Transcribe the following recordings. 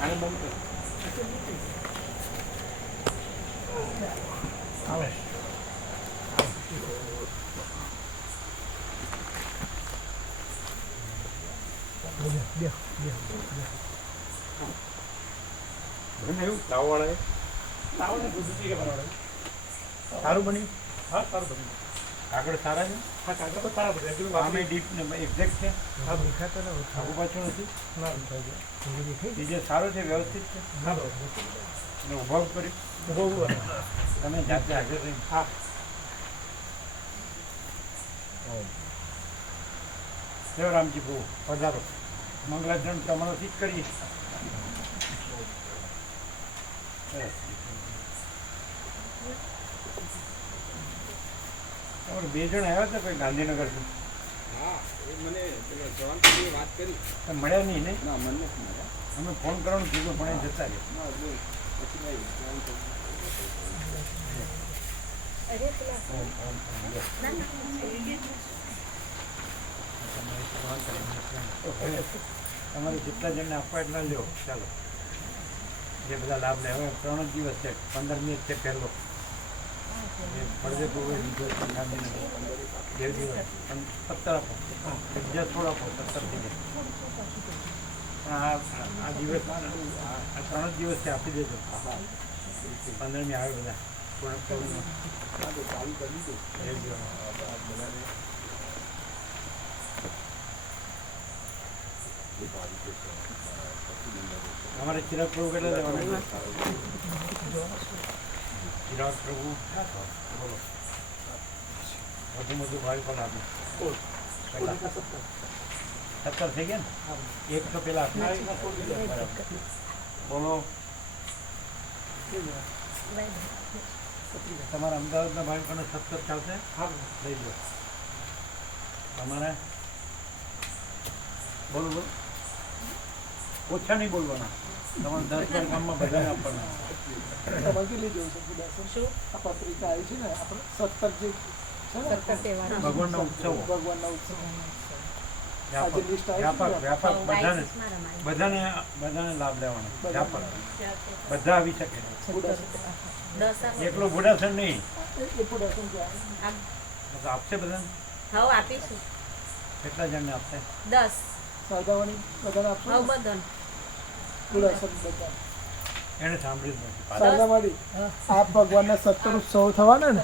આને બંધ કર. આવે એવું તાવવાળા તાવને દૂધી કે બનાવે સારું બન્યું. હા સારું બન્યું. કાગળ સારા છે. હા કાગળ તો સારા બન્યા. આમે ડીપ ને એક્ઝેક્ટ છે. હા દેખાતા ને આગુ પાછું નથી. ના દેખાય. બીજે સારો છે, વ્યવસ્થિત છે. હા અને ઉભા કરી ઉભો તમે જાતે હાજર રહી. હા જય રામજી બહુ પધારો. મંગલાચરણ તમારાથી જ કરીએ. તમારે 2 જણ આવ્યા હતા કોઈ ગાંધીનગરથી? હા એ મને પેલો જવાન વાત કરી. મળ્યા નહીં ને? ના મને નથી મળ્યા. અમે ફોન કરવાનું કીધું પણ એ જતા રહ્યા. ના પછી તમારે જેટલા જણને આપવા એટલા લ્યો. ચાલો જે બધા લાભ લે. હવે 3 જ દિવસ છે. 15મી છે પહેલો. બળદેવ લીધો છે ગાંધીનગર 2 દિવસ. 17 આપો. જગ્યા થોડા આપો. 17 થઈ જાય. આ દિવસ આ 3 જ દિવસ છે. આપી દેજો. 15મી આવે બધા. ચાલુ કરી દીધું. हमारे चिराग प्रभु કેટલા લેવાના? चिराग प्रभु બોલો. વધુ ભાઈ પણ આપે. 17 થઈ ગયા ને? 1 તો પેલા બોલો. તમારા અમદાવાદના ભાઈ પણ 17 ચાલશે? હા લઈ લો. તમારે બોલો બોલો. ઓછા નહીં બોલવાના. તમારે 10 ગામમાં બધાને આપવાના. તમારે કેટલી જોઈ શકું દર્શન? આ પત્રિકા આવી છે ને આપણે 17 જે ભગવાનના ઉત્સવો. ભગવાનના ઉત્સવ વ્યાપક વ્યાપક બધાને લાભ લેવાનો. વ્યાપક બધા આવી શકે. એકલો બુડાસણ નહીં. આપશે બધાને? હા આપીશું. કેટલા જણને આપશે? 10 સાદાવાની બધાને આપશો? હા બધાને. બુડાસણ બધા એને સાંભળ્યું નથી. સાદામાંથી આ ભગવાનના 17 ઉત્સવ થવાના ને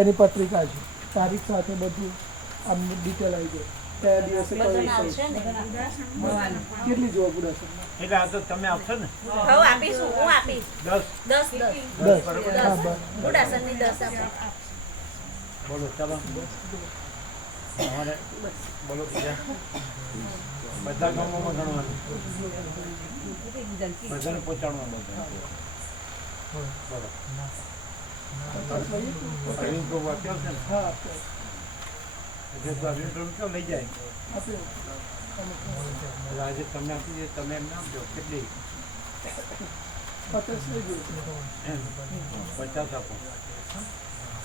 એની પત્રિકા છે. તારીખ સાથે બધું આમ ડિટેલ આવી જાય. કયા દિવસે કેટલી જોવા બુડાસણ? એટલે આ તો તમે આપશો ને? હા આપીશું. હું આપીશ. 10 બુડાસણની 10 આપો. બોલો ચાલો. અમારે બોલો બીજા બધા ગામોમાં ગણવાનું. બધાને પહોંચાડવાનું. બોલો. અરવિંદ પ્રભુ આપ્યો છે ને? હા એટલે તો અરવિંદ પ્રભુ ક્યાં લઈ જાય? એટલે આજે તમને આપી દે. તમે એમને આપજો. કેટલી? 50 લઈ ગયું. 50 આપો.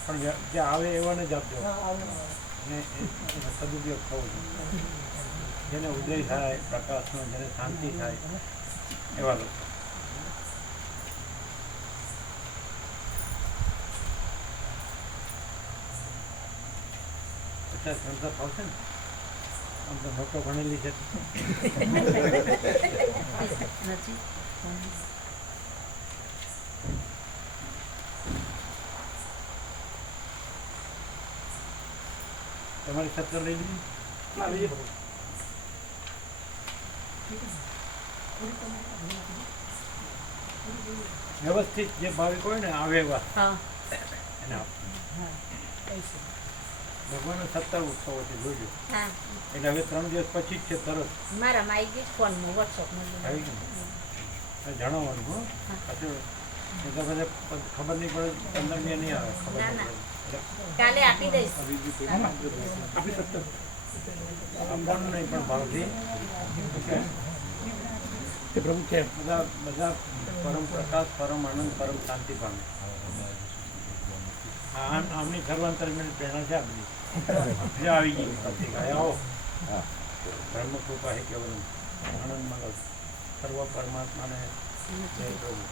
પણ જે આવે એવાને જ આપજો. ને એનો સદુપયોગ થવો જોઈએ. જેને ઉદય થાય પ્રકાશનો, જેને શાંતિ થાય એવા લોકો. સંસ્થા ફાવશે ને? આમ તો મોટો ભણેલી છે. તમારી 17 લઈ લીધી? વ્યવસ્થિત જે ભાવિક હોય ને આવે એવા એને ભગવાનનો 17 ઉત્સવો છે. જોજો. એટલે હવે 3 દિવસ પછી જ છે. તરત મારા માઈ ગઈ ફોનમાં વોટ્સઅપમાં આવી ગયું. જણાવવાનું. હો પાછું એ તો બધા ખબર નહીં પડે. 15મી નહીં આવે. ખબર કાલે આપી દઈશ. આપવાનું નહીં પણ ભાવથી એ પ્રભુ છે. બધા પરમ પ્રકાશ, પરમ આનંદ, પરમ શાંતિ પામે. આમની સર્વાંતરની પ્રેરણા છે. આ બધી જે આવી ગઈ પત્રિકા. આવો બ્રહ્મકૃપા હે કેવલમ આનંદ મંગલ સર્વ પરમાત્માને જય પ્રભુ.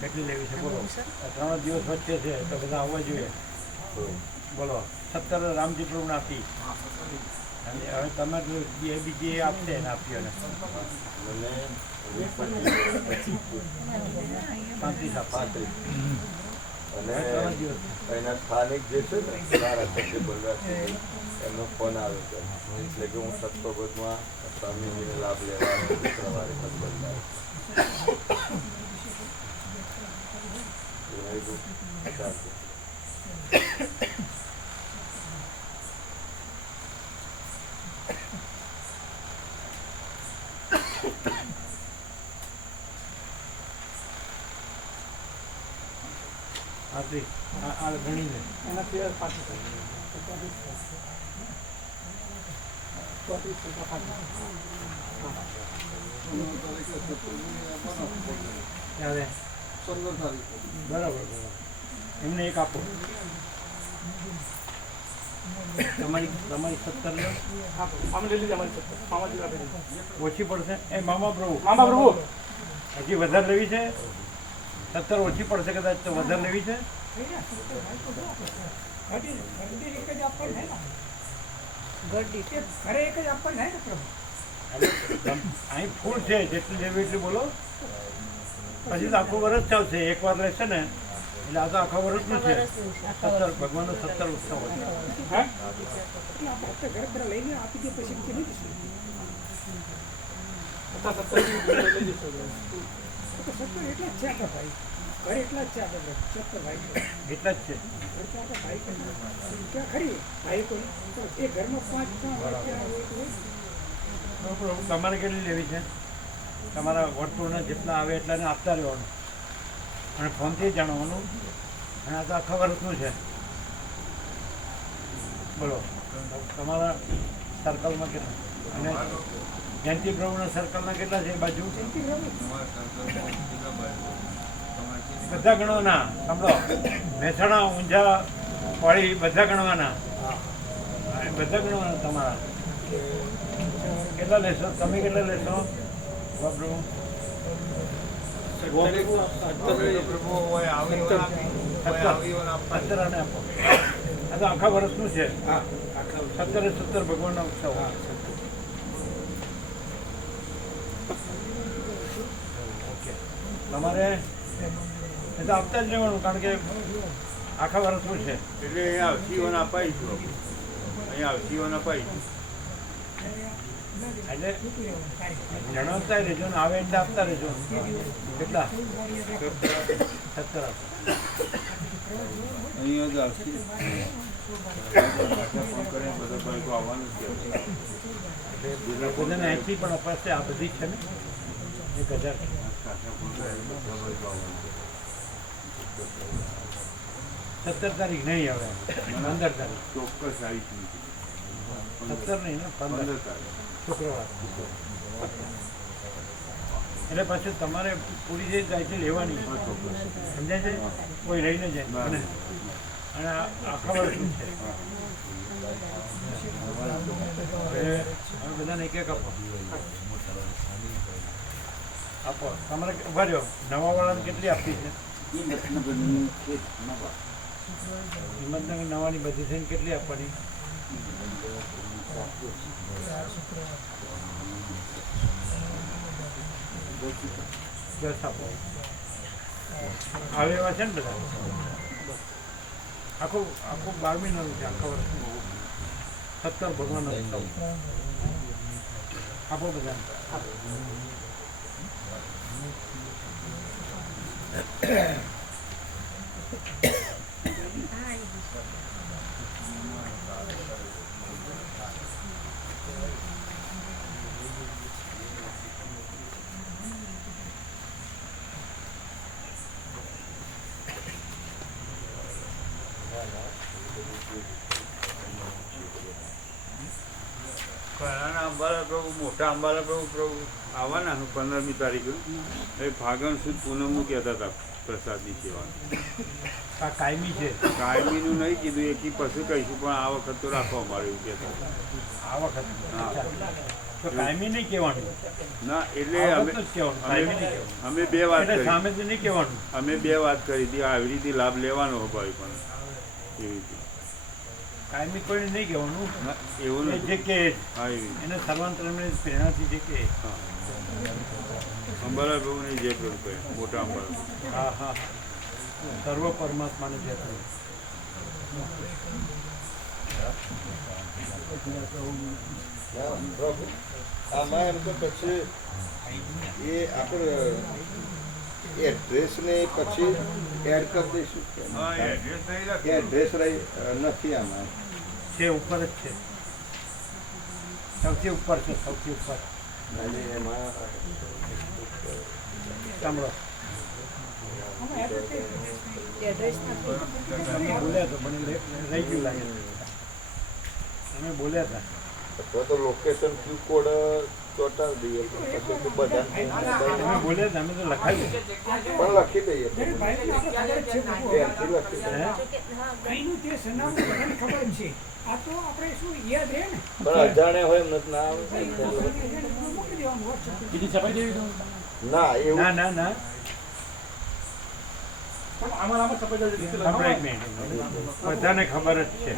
કેટલી લેવી છે બોલો? 3 દિવસ વચ્ચે છે તો બધા આવવા જોઈએ. બોલો 17 રામજી પ્રભુને આપી અને હવે તમે બીજી આપશે ને આપીઓ ને 35 આપશે. અને એના સ્થાનિક જે છે ને મારા સત્ય બલરાજસિંહ એમનો ફોન આવ્યો છે એટલે કે હું સત્તોબદમાં સ્વામીજીને લાભ લેવા શુક્રવારે આ ગણીને એના સિવાય 35 ત્યારે 15 તારીખ બરાબર એમને એક આપો. તમારી 17 લો અમે લઈ લીધી અમારી 17 મામાજી આપી ઓછી પડશે. એ મામા પ્રભુ હજી પ્રભુ વધારે લેવી છે? 17 ઓછી પડશે કદાચ તો વધારે લેવી છે? અહીં ફૂલ છે જેટલી લેવી એટલી બોલો. પછી તો આખું વર્ષ ચાલશે. એકવાર લેશે ને એટલે આ તો આખા વર્ષનું છે. 17 ભગવાનનો 17 ઉત્સવ એટલા જ છે. તમારે કેટલી લેવી છે? તમારા વર્તુળના જેટલા આવે એટલાને આપતા રહેવાનું અને ફોનથી જાણવાનું. અને આ તો આખા વર્ષનું છે. બોલો તમારા સર્કલમાં કેટલા? અને જયંતિ પ્રભુના સર્કલના કેટલા છે? એ બાજુ બધા ગણવાના. સાંભળો, મહેસાણા, ઊંઝા, વાળી બધા ગણવાના. બધા ગણવાના તમારા. કેટલા લેશો તમે? કેટલા લેશો પ્રભુ? 17 આને આપો. આ તો આખા વર્ષનું છે. 17 ભગવાનના ઉત્સવ. ઓકે, તમારે એ તો આપતા જ રહેવાનું કારણ કે આખા વર્ષનું છે. એટલે અહીંયા આવસીઓને અપાઈશું. અહીંયા આવસીઓને અપાઈશું. એટલે જણાવતા રહેજો ને આવે એટલે આપતા રહેજો. કેટલા? 17 આપો. અહીંયા જ આવશે. ફોન કરીને બધા બાળકો આવવાનું છે. બધાને અહીંથી પણ અપાશે. આ બધી છે ને 1000. 17 તારીખ નહીં હવે 15 તારીખ. ચોક્કસ આવીશું. 17 નહીં ને 15 તારીખ શુક્રવાર. એટલે પાછું તમારે પૂરી જે જાય છે લેવાની. સમજાય છે? કોઈ રહીને જાય અને આખા વર્ષનું છે. હવે બધાને એક એક આપો. આપો. તમારે ઉભા રહ્યો. નવાવાળાને કેટલી આપી છે? હિંમતનગર નવાની બધી થઈને કેટલી આપવાની? 10 આપો. આવે એવા છે ને બધા? આખું 12 મહિનાનું છે. આખા વર્ષનું 17 ભગવાનનો ઉત્સવ. આપો બધાને. નાના અંબાલા પ્રભુ, મોટા અંબાલા પ્રભુ આવવાના 15મી તારીખે. એ ફાગણ સુદ પૂનમનું કહેતા હતા. પ્રસાદની સેવા આ કાયમી છે. કાયમીનું નહીં કીધું એકી પછી કહીશું પણ આ વખત તો રાખવા મારે એવું કહેતા આ વખત હા. તો કાયમી નહીં કહેવાનું. ના એટલે આ અમે વખત જ કહેવાનું, કાયમી નહીં કહેવાનું. અમે બે વાત એટલે કરી સામેથી નહીં કહેવાનું. અમે બે વાત કરી હતી આવી રીતે લાભ લેવાનો ભાઈ પણ એવી રીતે કાયમી કોઈને નહીં કહેવાનું. ના, એવું એ જે નથી કે હા એવી એને સર્વાંતરની પ્રેરણાથી જે કે હા અંબાલા પ્રભુની જે પ્રભુ કહે મોટા અંબાલા પ્રભુ. હા હા સર્વ પરમાત્માને જે કહ્યું. પ્રભુ આમાં એમ તો પછી એ આપણે એડ્રેસને પછી એડ કરી દઈશું હા એડ્રેસ નહીં લખે. એડ્રેસ રહી નથી આમાં છે ઉપર જ છે, સૌથી ઉપર છે, સૌથી ઉપર. અને એમાં સાંભળો એડ્રેસ નથી. તમે બોલ્યા તો મને રહી ગયું લાગે. તમે બોલ્યા હતા. અથવા તો લોકેશન ક્યુ કોડ ચોંટાડી દઈએ પછી તો બધા તમે બોલ્યા હતા, અમે તો લખાવ્યું. પણ લખી દઈએ પેનથી લખી દઈએ હે? કઈનું તે સરનામું બધાને ખબર છે. આ તો આપણે શું યાદ રહે ને પણ અજાણ્યા હોય એમ નથી ના આવે મોકલી દેવાનું WhatsApp પર. બીજી છપાઈ દેવી તો? ના એવું ના ના ના આમાં સપોઝ સાંભળો એક મિનિટ. બધાને ખબર જ છે,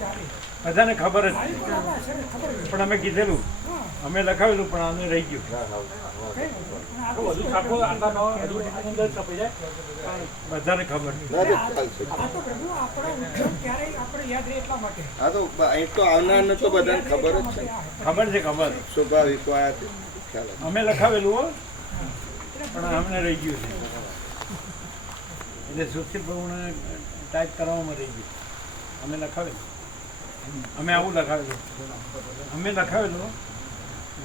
ચાલે. બધાને ખબર જ છે. આપણા શરીર ખબર છે. પણ અમે કીધેલું, અમે લખાવેલું પણ આને રહી ગયું. ના હા વધુ છાપો આટલા અંદર છપાઈ જાય. બધાને ખબર છે. ના તો ચાલશે આ તો પ્રભુ આપણા ઉદ્યોગ ક્યારેય આપણે યાદ રહે એટલા માટે. હા તો અહીં તો આવનારને તો બધાને ખબર જ છે ખબર છે, ખબર. સ્વાભાવિક આયા તે ખ્યાલ જ. અમે લખાવેલું હો, પણ અમને રહી ગયું છે. એટલે સુશીલ પ્રભુને ટાઈપ કરવામાં રહી ગયું. અમે લખાવેલું, અમે આવું લખાવેલું, અમે લખાવેલું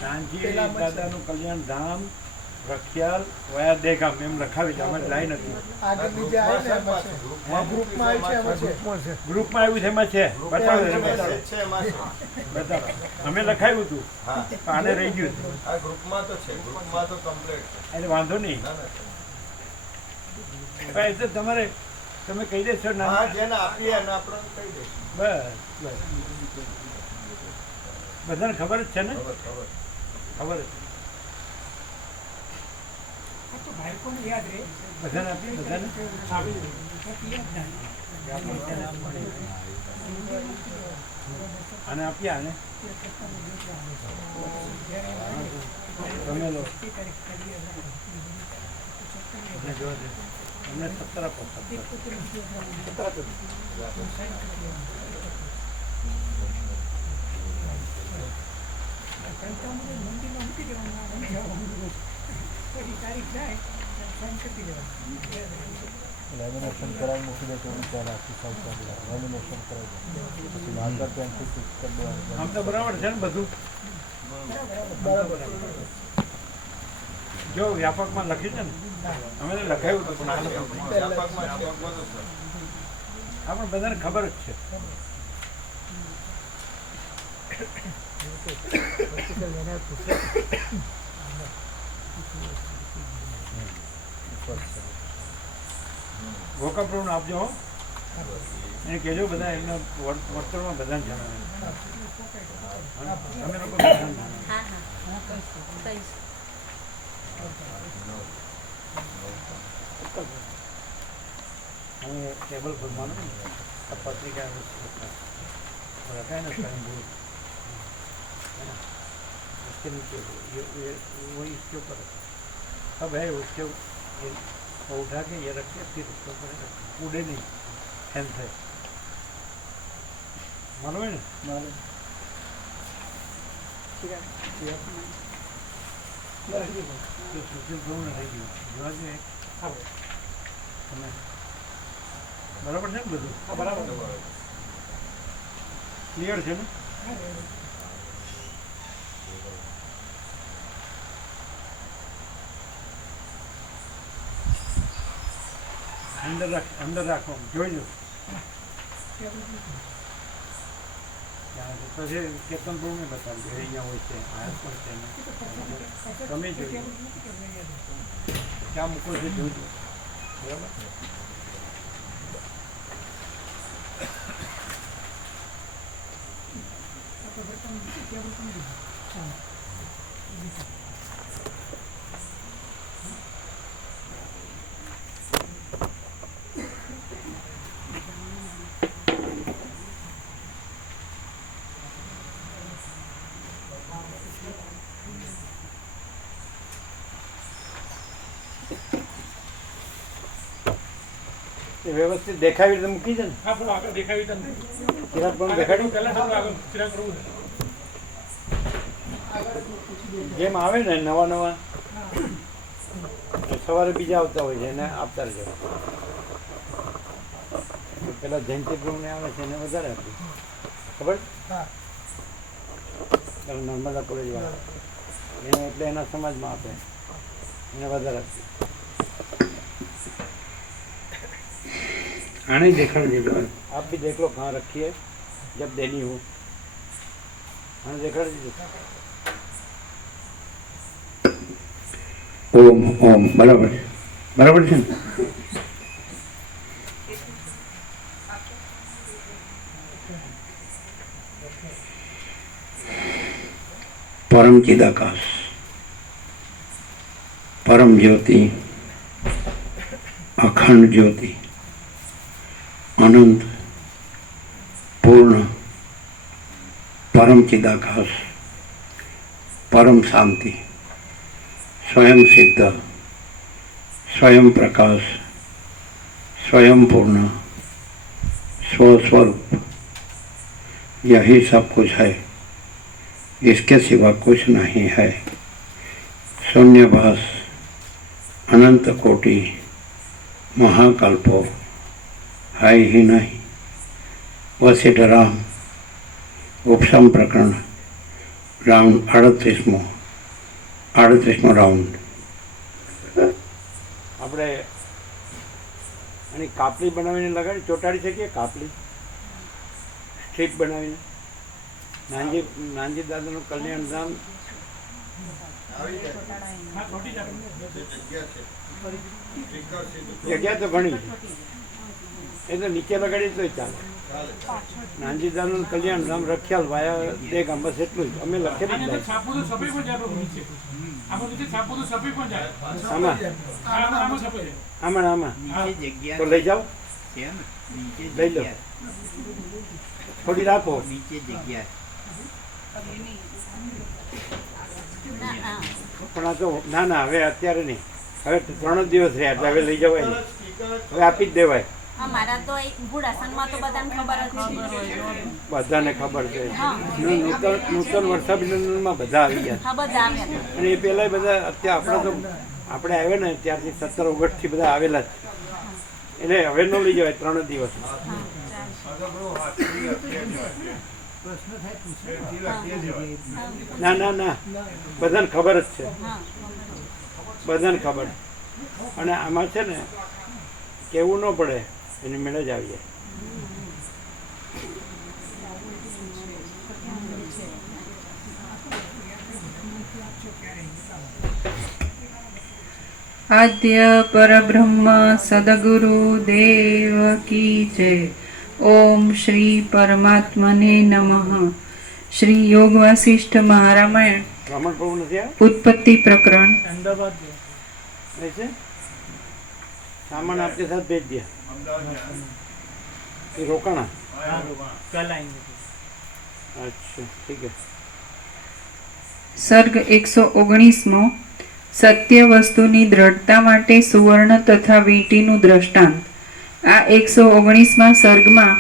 નાનજી દાદાનું કલ્યાણ ધામ રખિયાલ વયા દેગામ એમ લખાવી અમે લાઈન હતી. આગળની જે આવી ને એમાં છે. ગ્રુપમાં આવી છે એમાં છે. ગ્રુપમાં આવ્યું છે, એમાં છે. બતાવો બતાવો છે એમાં છે. બતાવો. અમે લખાવ્યું હતું હા પણ આને રહી ગયું છે. આ ગ્રુપમાં તો છે ગ્રુપમાં તો કમ્પ્લીટ છે એટલે વાંધો નહીં. પણ એ તો તમારે તમે કહી દેશો હા ના. જેને આપીએ એને આપણે કહી દઈશું બસ બસ બધાને ખબર જ છે ને, ખબર જ છે. આ તો બાળકોને યાદ રહે. બધાને આપીએ, બધાને બાકી યાદ ના રહે. આને આપ્યા આને તમે લો. અમને જોવા દે. અમને 17 આપો, 17. કંટાળાને મંદિરમાં મૂકી દેવાનું. આ લઈ જવાનું. પછી તારીખ જાય સાઈન કરી દેવાનું. લેમિનેશન કરાવી મૂકી દે તો વિચાર આખી સાઈડ કરી દે લેમિનેશન કરાવી પછી માર્કર પેનથી ફિક્સ કરી દેવાનું. આમ તો બરાબર છે ને બધું. બરાબર. જો વ્યાપકમાં લખ્યું છે ને, અમે તો લખાયું હતું પણ આ લખ્યું. આ પણ બધાને ખબર જ છે. ગોકાપ્રભુને આપજો હો. એને કહેજો બધા એમના વર્તનમાં બધાને જણાવે. તમે લોકો બધાને જણાવે. હા હા કહીશ. હું ટેબલ પર માનું આ पत्रिका रखा है ना स्वयं उसके नीचे वही इसके ऊपर अब है उसके ये वो उठा के ये रख के फिर उसके ऊपर उड़े नहीं हेल्थ है मालूम है ना મારે तो सुशील प्रभु ने रही गયું જોવા જોઈએ તમે બરાબર છે ને બધું બરાબર ક્લિયર છે ને અંદર રાખો જોઈ લો પછી કેતન પ્રભુને બતાવજો અહીંયા હોય છે આ પણ છે તમે જોજો ક્યાં મૂકો છે જોજો વ્યવસ્થિત દેખાવી રીતે મૂકી છે ને હા પણ આગળ દેખાવી તમને ચિરાગ પણ દેખાડ્યું પહેલા થોડું આગળ ચિરાગ કરવું છે જેમ આવે ને નવા નવા સવારે બીજા આવતા હોય છે એને આપતા રહેજો. પેલા જયંતિ પ્રભુને આવે છે એને વધારે આપ્યું ખબર હા નર્મદા કોલેજ વાળા એને એટલે એના સમાજમાં આપે એને વધારે આપ્યું. आने देखा आप भी देख लो कहाँ रखी है जब देनी हो. आने देखा ओम ओम बराबर बराबर है. परम चिदाकाश परम ज्योति अखंड ज्योति अनंत पूर्ण परम चिदाकाश परम शांति स्वयं सिद्ध स्वयं प्रकाश स्वयं पूर्ण स्वस्वरूप यही सब कुछ है. इसके सिवा कुछ नहीं है. शून्यभास अनंत कोटि महाकल्पो है ही नहीं. वशिष्ठ राम उपशम प्रकरण राउंड 38મો રાઉન્ડ. આપણે આની કાપલી બનાવીને લગાડી ચોંટાડી શકીએ. કાપલી સ્ટ્રીપ બનાવીને નાનજી દાદાનું કલ્યાણ ધામ જગ્યા તો ઘણી એ તો નીચે લગાડી તો ચાલે. નાનજી દાદાનું કલ્યાણ ધામ રખ્યાલ વાયા દે ગામ બસ એટલું જ અમે લખેલી જ છાપું તો સફેદ પણ જાય નીચે આમાં નીચે છાપું તો સફેદ પણ જાય આમાં આમાં સફેદ આમાં તો લઈ જાઓ લઈ લો થોડી રાખો પણ આ તો ના હવે અત્યારે નહીં. હવે 3 જ દિવસ રહ્યા એટલે હવે લઈ જવાય નહીં. હવે આપી જ દેવાય. અમારા તો ગુડાસનમાં તો બધાને ખબર જ છે. બધાને ખબર છે. નૂતન વર્ષાભિનંદનમાં બધા આવી ગયા હા બધા આવ્યા અને એ પહેલાં બધા અત્યારે આપણે આવ્યા ને ત્યારથી 17 ઓગસ્ટથી બધા આવેલા જ એટલે હવે ન લઈ જવાય 3 જ દિવસ. ના ના ના બધાને ખબર જ છે. બધાને ખબર. અને આમાં છે ને કહેવું ન પડે એની મેળે જ આવી જાય. आद्य परब्रह्म सद्गुरु देव की जय. ओम श्री परमात्मने नमः. श्री योग वशिष्ठ महारामायण બ્રાહ્મણ પ્રભુ નથી આ उत्पत्ति प्रकरण ऐसे सामान आपके साथ भेज दिया. ये रोकाना कल आएंगे. अच्छा ठीक है. સર્ગ 119મો. સત્ય વસ્તુની દ્રઢતા માટે સુવર્ણ તથા વીંટીનું દ્રષ્ટાંત. આ 119મા સર્ગમાં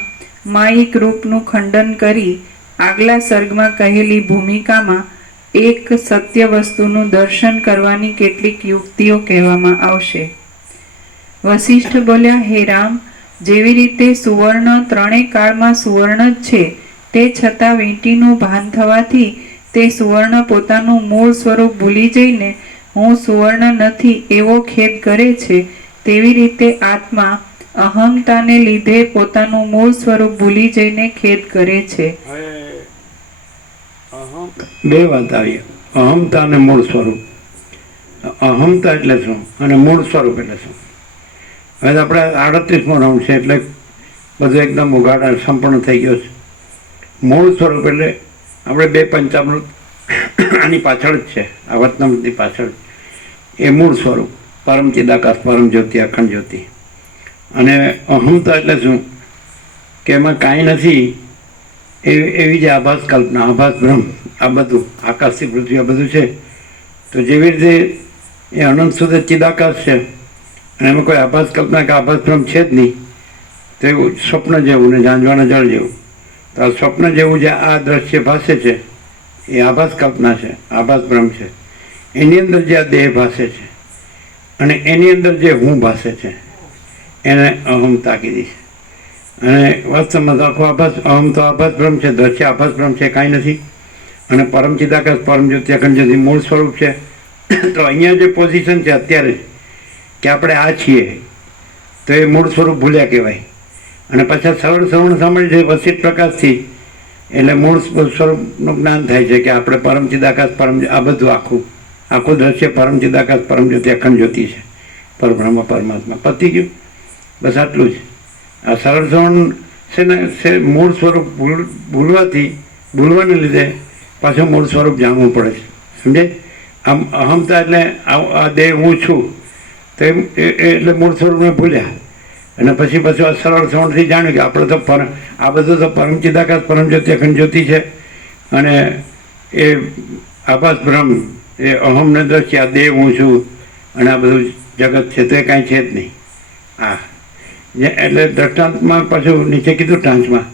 માયિક રૂપનું ખંડન કરી આગલા સર્ગમાં કહેલી ભૂમિકામાં એક સત્ય વસ્તુનું દર્શન કરવાની કેટલીક યુક્તિઓ કહેવામાં આવશે. વશિષ્ઠ બોલ્યા, હે રામ, જેવી રીતે સુવર્ણ ત્રણેય કાળમાં સુવર્ણ જ છે, તે છતાં વીંટીનું ભાન થવાથી તે સુવર્ણ પોતાનું મૂળ સ્વરૂપ ભૂલી જઈને હું સુવર્ણ નથી એવો ખેદ કરે છે, તેવી રીતે આત્મા અહમતાને લીધે પોતાનું મૂળ સ્વરૂપ ભૂલી જઈને ખેદ કરે છે. બે વાત આવી. અહમતા અને મૂળ સ્વરૂપ. અહમતા એટલે શું અને મૂળ સ્વરૂપ એટલે શું? હવે તો આપણે 38મો રાઉન્ડ છે એટલે બધું એકદમ ઉઘાડા સંપૂર્ણ થઈ ગયો છે. મૂળ સ્વરૂપ એટલે આપણે 2 પંચામૃત આની પાછળ જ છે, આ વતનામૃતની પાછળ એ મૂળ સ્વરૂપ પરમ ચિદાકાશ, પરમ જ્યોતિ, અખંડ જ્યોતિ. અને અહમતા એટલે શું કે એમાં કાંઈ નથી એવી જે આભાસ કલ્પના, આભાસ બ્રહ્મ, આ બધું આકાશથી પૃથ્વી આ બધું છે. તો જેવી રીતે એ અનંત સુધી ચિદાકાશ છે અને એમાં કોઈ આભાસ કલ્પના કે આભાસ બ્રહ્મ છે જ નહીં, તો એવું સ્વપ્ન જેવું ને ઝાંઝવાના જળ જેવું. તો આ સ્વપ્ન જેવું જે આ દ્રશ્ય ભાસે છે એ આભાસ કલ્પના છે, આભાસ બ્રહ્મ છે. એની અંદર જે આ દેહ ભાસે છે અને એની અંદર જે હું ભાસે છે એને અહમતા કીધી છે. અને વાસ્તવમાં તો આખો આભાસ, અહમ તો આભાસ બ્રહ્મ છે, દ્રશ્ય આભાસ બ્રહ્મ છે, કાંઈ નથી. અને પરમ ચિદાકાશ, પરમ જ્યોતિ, અખંડ જ્યોતિ મૂળ સ્વરૂપ છે. તો અહીંયા જે પોઝિશન છે અત્યારે કે આપણે આ છીએ, તો એ મૂળ સ્વરૂપ ભૂલ્યા કહેવાય. અને પાછા સરળ શ્રવણ સાંભળી છે વસિત પ્રકાશથી, એટલે મૂળ સ્વરૂપનું જ્ઞાન થાય છે કે આપણે પરમ ચિદાકાશ, પરમ, આ બધું આખું દ્રશ્ય પરમ ચિદાકાશ, પરમ જ્યોતિ, અખંડ જ્યોતિ છે, પરબ્રહ્મ પરમાત્મા. પતી ગયું, બસ આટલું જ. આ સરળ શ્રવણ છે ને મૂળ સ્વરૂપ ભૂલવાને લીધે પાછું મૂળ સ્વરૂપ જાણવું પડે છે, સમજે. આમ અહમતા એટલે આ દેહ હું છું, તો એટલે મૂળ સ્વરૂપને ભૂલ્યા. અને પછી પાછું આ સરળ શ્રવણથી જાણ્યું કે આપણે તો આ બધું તો પરમ ચિદાકાશ, પરમ જ્યોતિ, અખંડ જ્યોતિ છે. અને એ આભાસ બ્રહ્મ, એ અહમને દ્રશ્ય, આ દેહ હું છું અને આ બધું જગત છે, તો એ કાંઈ છે જ નહીં. હા, એટલે દ્રષ્ટાંતમાં પાછું નીચે કીધું ટાંચમાં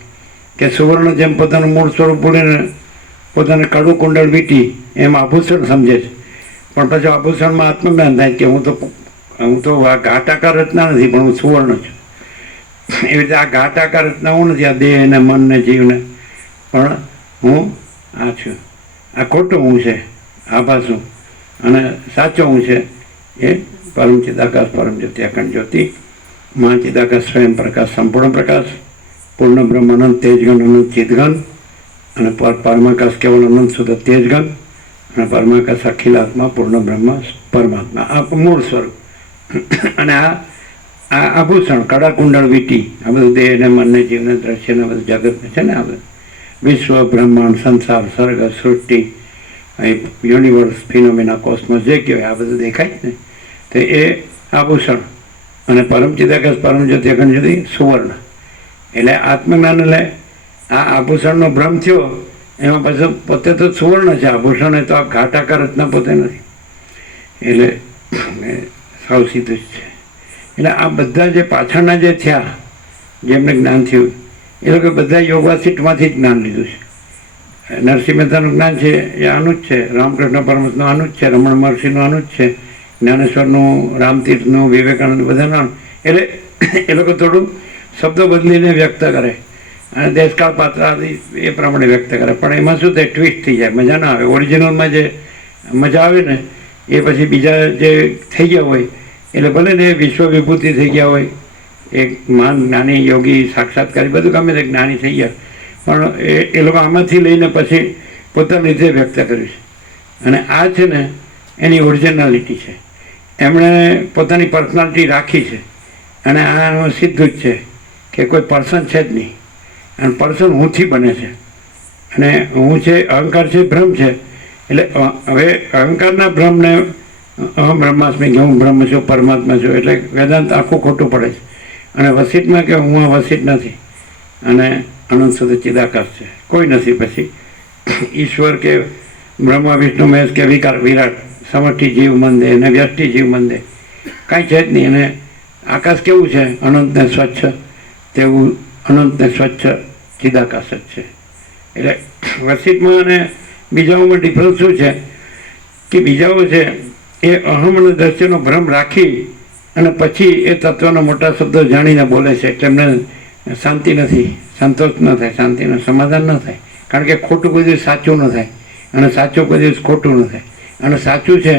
કે સુવર્ણ જેમ પોતાનું મૂળ સ્વરૂપ ભૂલીને પોતાને કડું કુંડળ વીટી એમ આભૂષણ સમજે છે, પણ પછી આભૂષણમાં આત્મજ્ઞાન થાય કે હું તો આ ઘાટાકાર રચના નથી, પણ હું સુવર્ણ છું. એવી રીતે આ ઘાટાકાર રચના હું નથી, આ દેહ ને મન ને જીવને, પણ હું આ છું. આ ખોટું હું છે, આભાસું, અને સાચો હું છે એ પરમ ચિદાકાશ, પરમ જ્યોતિ, અખંડ જ્યોતિ, મહાચિદાકાશ, સ્વયં પ્રકાશ, સંપૂર્ણ પ્રકાશ, પૂર્ણ બ્રહ્મ, અનંત તેજગન, અનંત ચિદગન, અને પરમાકાશ કેવલ અનંત શુદ્ધ તેજગન, અને પરમાકાશ અખિલાત્મા, પૂર્ણ બ્રહ્મ પરમાત્મા, આ મૂળ સ્વરૂપ. અને આ આભૂષણ, કડા કુંડળ વીટી, આ બધું દેહને, મનને, જીવને, દ્રશ્યને, બધું જગતને છે ને, આ બધું વિશ્વ, બ્રહ્માંડ, સંસાર, સર્ગ, સૃષ્ટિ, યુનિવર્સ, ફિનોમિના, કોસ્મોસ જે કહેવાય, આ બધું દેખાય જ ને, તો એ આભૂષણ. અને પરમ ચિદાકાશ, પરમ જ્યોતિ, અખંડ જ્યોતિ સુવર્ણ. એટલે આત્મજ્ઞાન એટલે આ આભૂષણનો ભ્રમ થયો, એમાં પાછું પોતે તો સુવર્ણ છે, આભૂષણ એ તો આ ઘાટાકાર રચના પોતે નથી. એટલે સાવ સીધું જ છે. એટલે આ બધા જે પાછળના જે થયા, જેમને જ્ઞાન થયું, એ લોકો બધા યોગાસીટમાંથી જ જ્ઞાન લીધું છે. નરસિંહ મહેતાનું જ્ઞાન છે એ આનું જ છે, રામકૃષ્ણ પરમહંસનું આનું જ છે, રમણ મહર્ષિનું આનું જ છે, જ્ઞાનેશ્વરનું, રામતીર્થનું, વિવેકાનંદ બધાનું. એટલે એ લોકો થોડું શબ્દો બદલીને વ્યક્ત કરે અને દેશકાળ પાત્ર આદિ એ પ્રમાણે વ્યક્ત કરે, પણ એમાં શું થાય, ટ્વિસ્ટ થઈ જાય, મજા ના આવે. ઓરિજિનલમાં જે મજા આવે ને એ પછી બીજા જે થઈ ગયા હોય, એટલે ભલે ને વિશ્વ વિભૂતિ થઈ ગયા હોય, એક મહાન જ્ઞાની, યોગી, સાક્ષાત્કારી, બધું ગમે તે જ્ઞાની થઈ ગયા, પણ એ લોકો આમાંથી લઈને પછી પોતાની રીતે વ્યક્ત કર્યું છે. અને આ છે ને એની ઓરિજિનાલિટી છે, એમણે પોતાની પર્સનાલિટી રાખી છે. અને આનું સીધું જ છે કે કોઈ પર્સન છે જ નહીં, અને પર્સન હુંથી બને છે. અને હું છે, અહંકાર છે, ભ્રમ છે. એટલે હવે અહંકારના ભ્રમને અહમ બ્રહ્માસ્મિ, કે હું બ્રહ્મ છું, પરમાત્મા છું, એટલે વેદાંત આખું ખોટું પડે છે. અને વસિતમાં કે હું આ વસિત નથી, અને અનંત સુધી ચિદાકાશ છે, કોઈ નથી. પછી ઈશ્વર કે બ્રહ્મા, વિષ્ણુ, મહેશ કે વિરાટ, સમષ્ટિ જીવ મંદે અને વ્યષ્ટિ જીવ મંદે કાંઈ છે જ નહીં. અને આકાશ કેવું છે, અનંતને સ્વચ્છ, તેવું અનંતને સ્વચ્છ ચિદાકાશ જ છે. એટલે વસિતમાં અને બીજાઓમાં ડિફરન્સ શું છે કે બીજાઓ છે એ અહમ અને દ્રશ્યનો ભ્રમ રાખી અને પછી એ તત્વના મોટા શબ્દો જાણીને બોલે છે, એટલે એમને શાંતિ નથી, સંતોષ ન થાય, શાંતિનું સમાધાન ન થાય. કારણ કે ખોટું કોઈ દિવસ સાચું ન થાય, અને સાચું કોઈ દિવસ ખોટું ન થાય. અને સાચું છે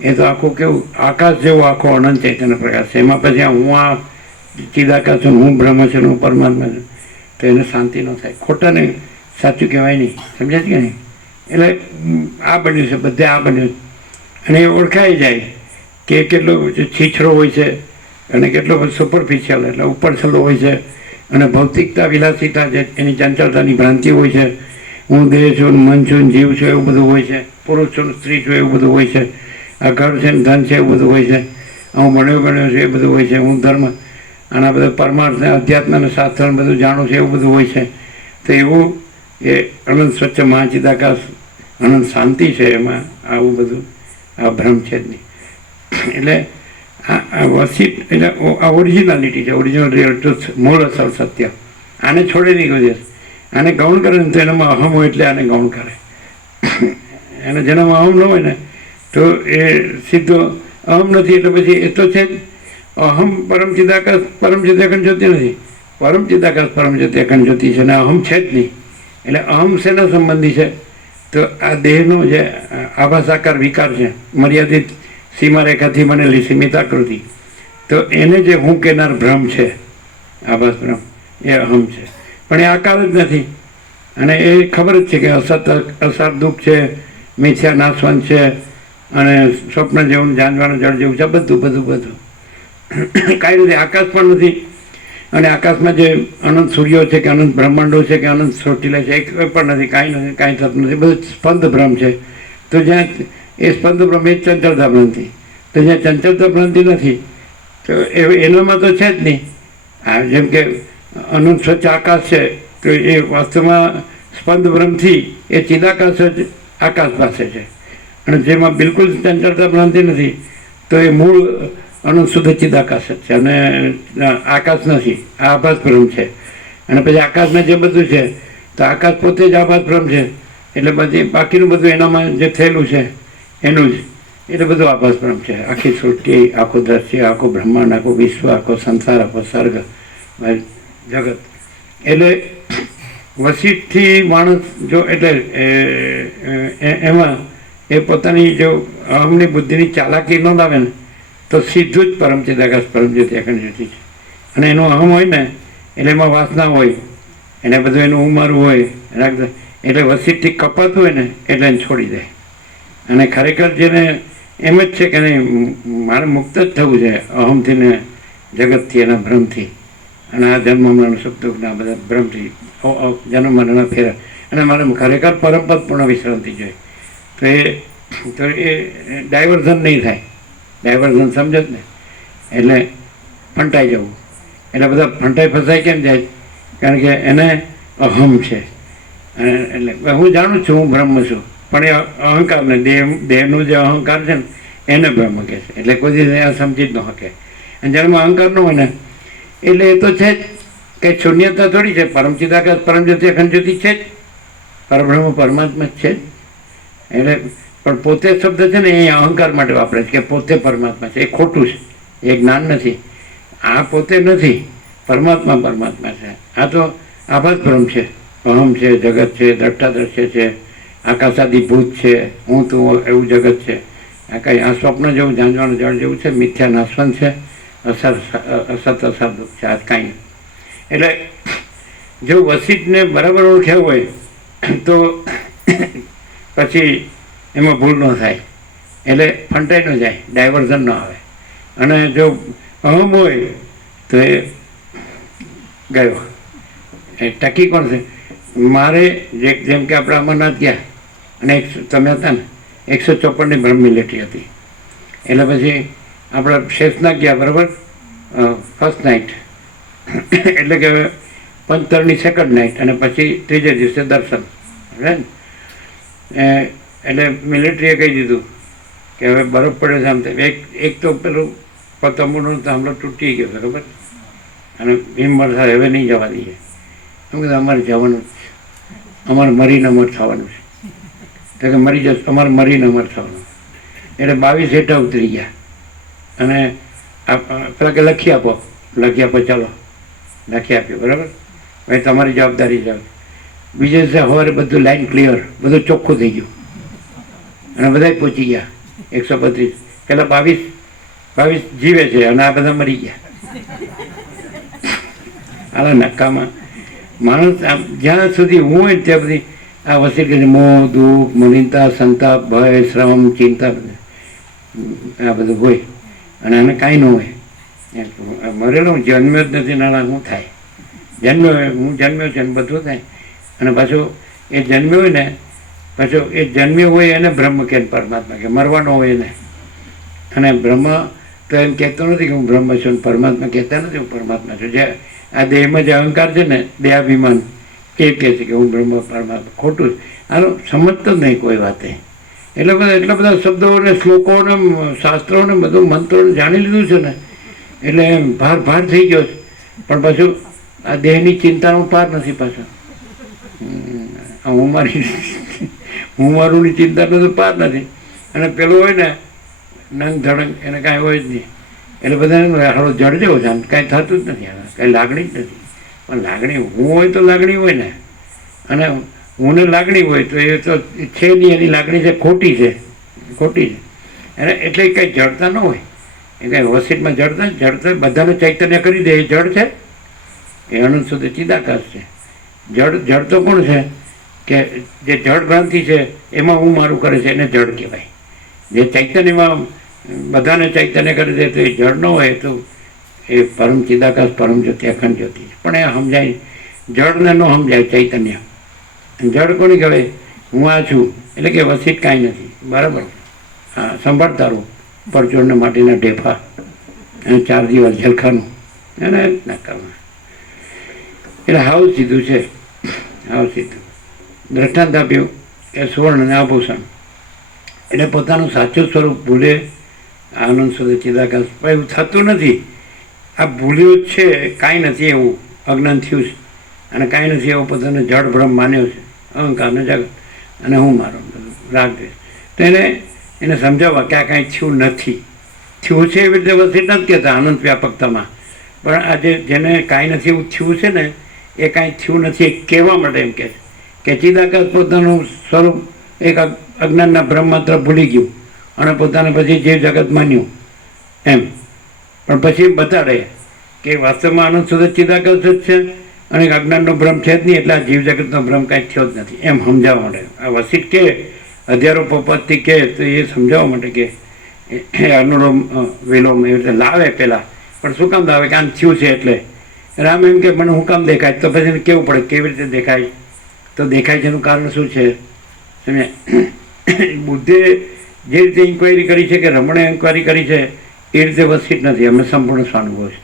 એ તો આખું કેવું, આકાશ જેવો આખો અનંત ચૈતન્ય પ્રકાશ છે. એમાં પછી હું આ ચિદાકાશ છું, હું બ્રહ્મ છું, હું પરમાત્મા છું, તો એને શાંતિ ન થાય. ખોટાને સાચું કહેવાય નહીં, સમજાય છે કે નહીં? એટલે આ બન્યું છે, બધે આ બન્યું. અને એ ઓળખાઈ જાય કે કેટલો છીછરો હોય છે, અને કેટલો બધો સુપરફિશિયલ એટલે ઉપરછલ્લો હોય છે, અને ભૌતિકતા વિલાસિતા છે એની ચંચળતાની ભ્રાંતિ હોય છે. હું દેહ છું, મન છું, જીવ છું એવું બધું હોય છે. પુરુષ છું, સ્ત્રી છું એવું બધું હોય છે. આ ઘર છે ને ધન છે એવું બધું હોય છે. હું ભણ્યો છે એ બધું હોય છે. હું ધર્મ આના બધા પરમાર્થ ને અધ્યાત્મ અને શાસ્ત્ર બધું જાણું છું એવું બધું હોય છે. તો એવું એ અનંત સ્વચ્છ મહાચિદાકાશ અનંત શાંતિ છે, એમાં આવું બધું આ ભ્રમ છે જ નહીં. એટલે આ વસીટ એટલે આ ઓરિજિનાલિટી છે, ઓરિજિનલ રિયલ ટ્રુથ, મૂળ અસલ સત્ય. આને છોડે નહીં કોઈ દિવસ. આને ગૌણ કરે ને તો એનામાં અહમ હોય એટલે આને ગૌણ કરે. એને જેનામાં અહમ ન હોય ને તો એ સીધો અહમ નથી એટલે પછી એ તો છે જ. અહમ પરમ ચિદાકાશ પરમ જ્યોતિ અખંડ જ્યોતિ નથી. પરમ ચિદાકાશ પરમ જ્યોતિ અખંડ જ્યોતિ છે, અને અહમ છે જ નહીં. એટલે અહમ શેના સંબંધી છે? તો આ દેહનો જે આભાસાકાર વિકાર છે, મર્યાદિત સીમારેખાથી બનેલી સીમિત આકૃતિ, તો એને જે હું કહેનાર ભ્રમ છે, આભાસ ભ્રમ, એ અહમ છે. પણ એ આકાર જ નથી. અને એ ખબર જ છે કે અસર દુઃખ છે, મિથ્યા નાશવંત છે, અને સ્વપ્ન જેવું, જાનવાનું જળ જેવું છે, બધું કાંઈ નથી. આકાશ પણ નથી. અને આકાશમાં જે અનંત સૂર્યો છે કે અનંત બ્રહ્માંડો છે કે અનંત ચોટીલા છે, એ પણ નથી. કાંઈ થતું નથી. બધું સ્પંદ ભ્રમ છે. તો જ્યાં એ સ્પંદ ભ્રમ, એ ચંચળતા ભ્રાંતિ. તો જ્યાં ચંચળતા ભ્રાંતિ નથી તો એનામાં તો છે જ નહીં. જેમ કે અનંત સ્વચ્છ આકાશ છે, તો એ વાસ્તવમાં સ્પંદ ભ્રમથી એ ચિદાકાશ જ આકાશ પાસે છે. અને જેમાં બિલકુલ ચંચળતા ભ્રાંતિ નથી તો એ મૂળ અનંત શુદ્ધ ચિદાકાશ જ છે, અને આકાશ નથી. આ આભાસ ભ્રમ છે. અને પછી આકાશમાં જે બધું છે તો આકાશ પોતે જ આભાસ ભ્રમ છે. એટલે બધી બાકીનું બધું એનામાં જે થયેલું છે એનું જ, એટલે બધું આભાસ ભ્રમ છે. આખી સૃષ્ટિ, આખું દ્રશ્ય, આખું બ્રહ્માંડ, આખું વિશ્વ, આખો સંસાર, આખો સર્ગ, જગત. એટલે વસીઠથી માણસ જો એટલે એમાં એ પોતાની જો અહમની બુદ્ધિની ચાલાકી ન લાવે ને તો સીધું જ પરમ ચિદાકાશ પરમ જ્યોતિ અખંડ જ્યોતિ છે. અને એનું અહમ હોય ને એટલે એમાં વાસના હોય, એને બધું એનું ઉમારું હોય, એટલે વસીઠથી કપાતું હોય ને એટલે એને છોડી દે. અને ખરેખર જેને એમ જ છે કે નહીં, મારે મુક્ત જ થવું છે અહમથી ને જગતથી, એના ભ્રમથી, અને આ જન્મ મરણ સુખ દુઃખના બધા ભ્રમથી, જન્મ મરણના ફેરા, અને મારે ખરેખર પરમપદ પૂર્ણ વિશ્રાંતિ જોઈએ. તો એ ડાયવર્ઝન નહીં થાય. ડાયવર્ઝન સમજો જ ને, એટલે ફંટાઈ જવું. એટલે બધા ફંટાઈ ફસાઈ કેમ જાય? કારણ કે એને અહમ છે. એટલે હું જાણું છું હું બ્રહ્મ છું, પણ એ અહંકારને દેહનું જે અહંકાર છે ને એને બ્રહ્મ કહે છે. એટલે કોઈ દિવસ આ સમજી જ ન શકે. અને જેમાં અહંકાર ન હોય ને એટલે એ તો છે જ કંઈ શૂન્યતા થોડી છે. પરમ ચિદાકાશ પરમ જ્યોતિ અખંડ જ્યોતિ છે જ, પરબ્રહ્મ પરમાત્મા જ છે જ. એટલે પણ પોતે શબ્દ છે ને એ અહંકાર માટે વાપરે છે કે પોતે પરમાત્મા છે. એ ખોટું છે, એ જ્ઞાન નથી. આ પોતે નથી, પરમાત્મા પરમાત્મા છે. આ તો આભાસ ભ્રમ છે. અહમ છે, જગત છે, દ્રષ્ટા દ્રશ્ય છે, આકાશાદી ભૂત છે, હું તું એવું જગત છે. આ કંઈ આ સ્વપ્ન જેવું, જાંજવાનું જળ જેવું છે, મિથ્યા નાશવંત છે, અસત અસર દુઃખ છે. આ કાંઈ એટલે જો વસીઠને બરાબર ઓળખ્યા હોય તો પછી એમાં ભૂલ ન થાય. એટલે ફંટાઈ ન જાય, ડાયવર્ઝન ન આવે. અને જો અહમ હોય તો એ ગયો. એ ટકી કોણ છે? મારે જેમ કે આપણે અમરનાથ ગયા અને તમે હતા ને 154ની બ્રહ્મ મિલિટરી હતી. એટલે પછી આપણે શેષના ગયા, બરાબર, ફર્સ્ટ નાઇટ, એટલે કે પંચતરની સેકન્ડ નાઇટ, અને પછી ત્રીજે દિવસે દર્શન. એટલે મિલિટરીએ કહી દીધું કે હવે બરફ પડે છે. આમ એક તો પેલું તંબુનો થાંભલો તૂટી ગયો, બરાબર, અને હિમવર થાય, હવે નહીં જવા દઈએ. એમ કીધું અમારે જવાનું જ, અમારે મરીને અમર થવાનું છે. તો કે મરી જશે, અમારે મરીને અમર થવાનું. એટલે 22 હેઠા ઉતરી ગયા. અને પેલા કે લખી આપો, ચાલો લખી આપ્યો, બરાબર, ભાઈ તમારી જવાબદારી જાવ. બીજે દિવસે સવારે બધું લાઈન ક્લિયર, બધું ચોખ્ખું થઈ ગયું, અને બધા પહોંચી ગયા 132. પેલા 22 જીવે છે અને આ બધા મરી ગયા. આલા નક્કામાં માણસ જ્યાં સુધી હું હોય ત્યાં બધી આ વસીઠ મોહ, દુઃખ, મલિનતા, સંતાપ, ભય, શ્રમ, ચિંતા, આ બધું હોય, અને આને કાંઈ ન હોય. મરેલો જન્મ્યો જ નથી નાના શું થાય? જન્મ્યો હું જન્મ્યો છે ને બધું થાય. અને પાછું એ જન્મ્યો હોય ને પાછું એ જન્મ્યો હોય એને બ્રહ્મ કે પરમાત્મા કે મરવાનો હોય એને. અને બ્રહ્મ તો એમ કહેતો નથી કે હું બ્રહ્મ છું ને પરમાત્મા કહેતા નથી હું પરમાત્મા છું. જે આ દેહમાં જે અહંકાર છે ને દેહાભિમાન એ કહે છે કે હું બ્રહ્મ પરમાત્મા. ખોટું આનું સમજતો જ નહીં કોઈ વાતે. એટલા બધા શબ્દો ને શ્લોકો ને શાસ્ત્રો ને બધું મંત્રો જાણી લીધું છે ને એટલે એમ ભાર થઈ ગયો છે. પણ પાછું આ દેહની ચિંતાનો પાર નથી પાછો. હું મારુંની ચિંતાનો તો પાર નથી. અને પેલું હોય ને નંગ ધડંગ એને કાંઈ હોય જ નહીં. એટલે બધાને હાલો જડ જેવો છે કાંઈ થતું જ નથી. કાંઈ લાગણી જ નથી. પણ લાગણી હું હોય તો લાગણી હોય ને. અને હુંને લાગણી હોય તો એ તો છે નહીં. એની લાગણી છે ખોટી છે. અને એટલે કંઈ જડતા ન હોય. એ કાંઈ વસીટમાં જડતા બધાને ચૈતન્ય કરી દે એ જડ છે. એ અનંત સુધી ચિદાકાશ છે. જડ તો કોણ છે કે જે જડ ભ્રાંતિ છે એમાં હું મારું કરે છે એને જડ કહેવાય. જે ચૈતન્યમાં બધાને ચૈતન્ય કરી દે તો એ જડ ન હોય તો એ પરમ ચિદાકાશ પરમ જ્યોતિ અખંડ જ્યોતિ. પણ એ સમજાય જડને ન સમજાય ચૈતન્ય. જડ કોની કહેવાય? હું આ છું એટલે કે વસીટ કાંઈ નથી. બરાબર? હા, સંભાળતા રહું પરચોડને માટીના ઢેફા અને 4 દિવસ જલખાનું એને ના કરવા. એટલે હાવ સીધું છે. હાવ સીધું દ્રષ્ટાંત આપ્યું કે સુવર્ણ અને આભૂષણ એટલે પોતાનું સાચું સ્વરૂપ ભૂલે આનંદ સુધી ચિદાકાશ. પણ એવું થતું નથી. આ ભૂલ્યું જ છે. કાંઈ નથી એવું અજ્ઞાન થયું છે. અને કાંઈ નથી એવો પોતાને જડ ભ્રમ માન્યો છે. અહંકારને જગત અને હું મારો રાગ દ્વેષ. તો એને સમજાવવા કે આ કાંઈ થયું નથી. થયું છે એવી રીતે વસ્તુ નથી કહેતા આનંદ વ્યાપકતામાં. પણ આજે જેને કાંઈ નથી એવું થયું છે ને એ કાંઈ થયું નથી એ કહેવા માટે એમ કહે છે કે ચિદાકાશ પોતાનું સ્વરૂપ એક અજ્ઞાનના બ્રહ્મ માત્ર ભૂલી ગયું અને પોતાને પછી જે જગત માન્યું એમ. પણ પછી બતાડે કે વાસ્તવમાં આનંદ સુધી ચિદાકાશ જ છે અને અજ્ઞાનનો ભ્રમ છે જ નહીં. એટલે આ જીવ જગતનો ભ્રમ કાંઈ થયો જ નથી એમ સમજાવવા માટે. આ વસીટ કે હજારો પપતથી કહે તો એ સમજાવવા માટે કે અનુલોમ વિલોમ એવી રીતે લાવે પહેલાં. પણ શું કામ લાવે? કે આમ થયું છે એટલે. રામ એમ કે મને હું કામ દેખાય? તો પછી એને કેવું પડે કેવી રીતે દેખાય. તો દેખાય છે એનું કારણ શું છે? તમે બુદ્ધે જે રીતે ઇન્ક્વાયરી કરી છે કે રમણે ઇન્ક્વાયરી કરી છે એ રીતે વસીટ નથી. અમે સંપૂર્ણ સ્વાનુભવ છે.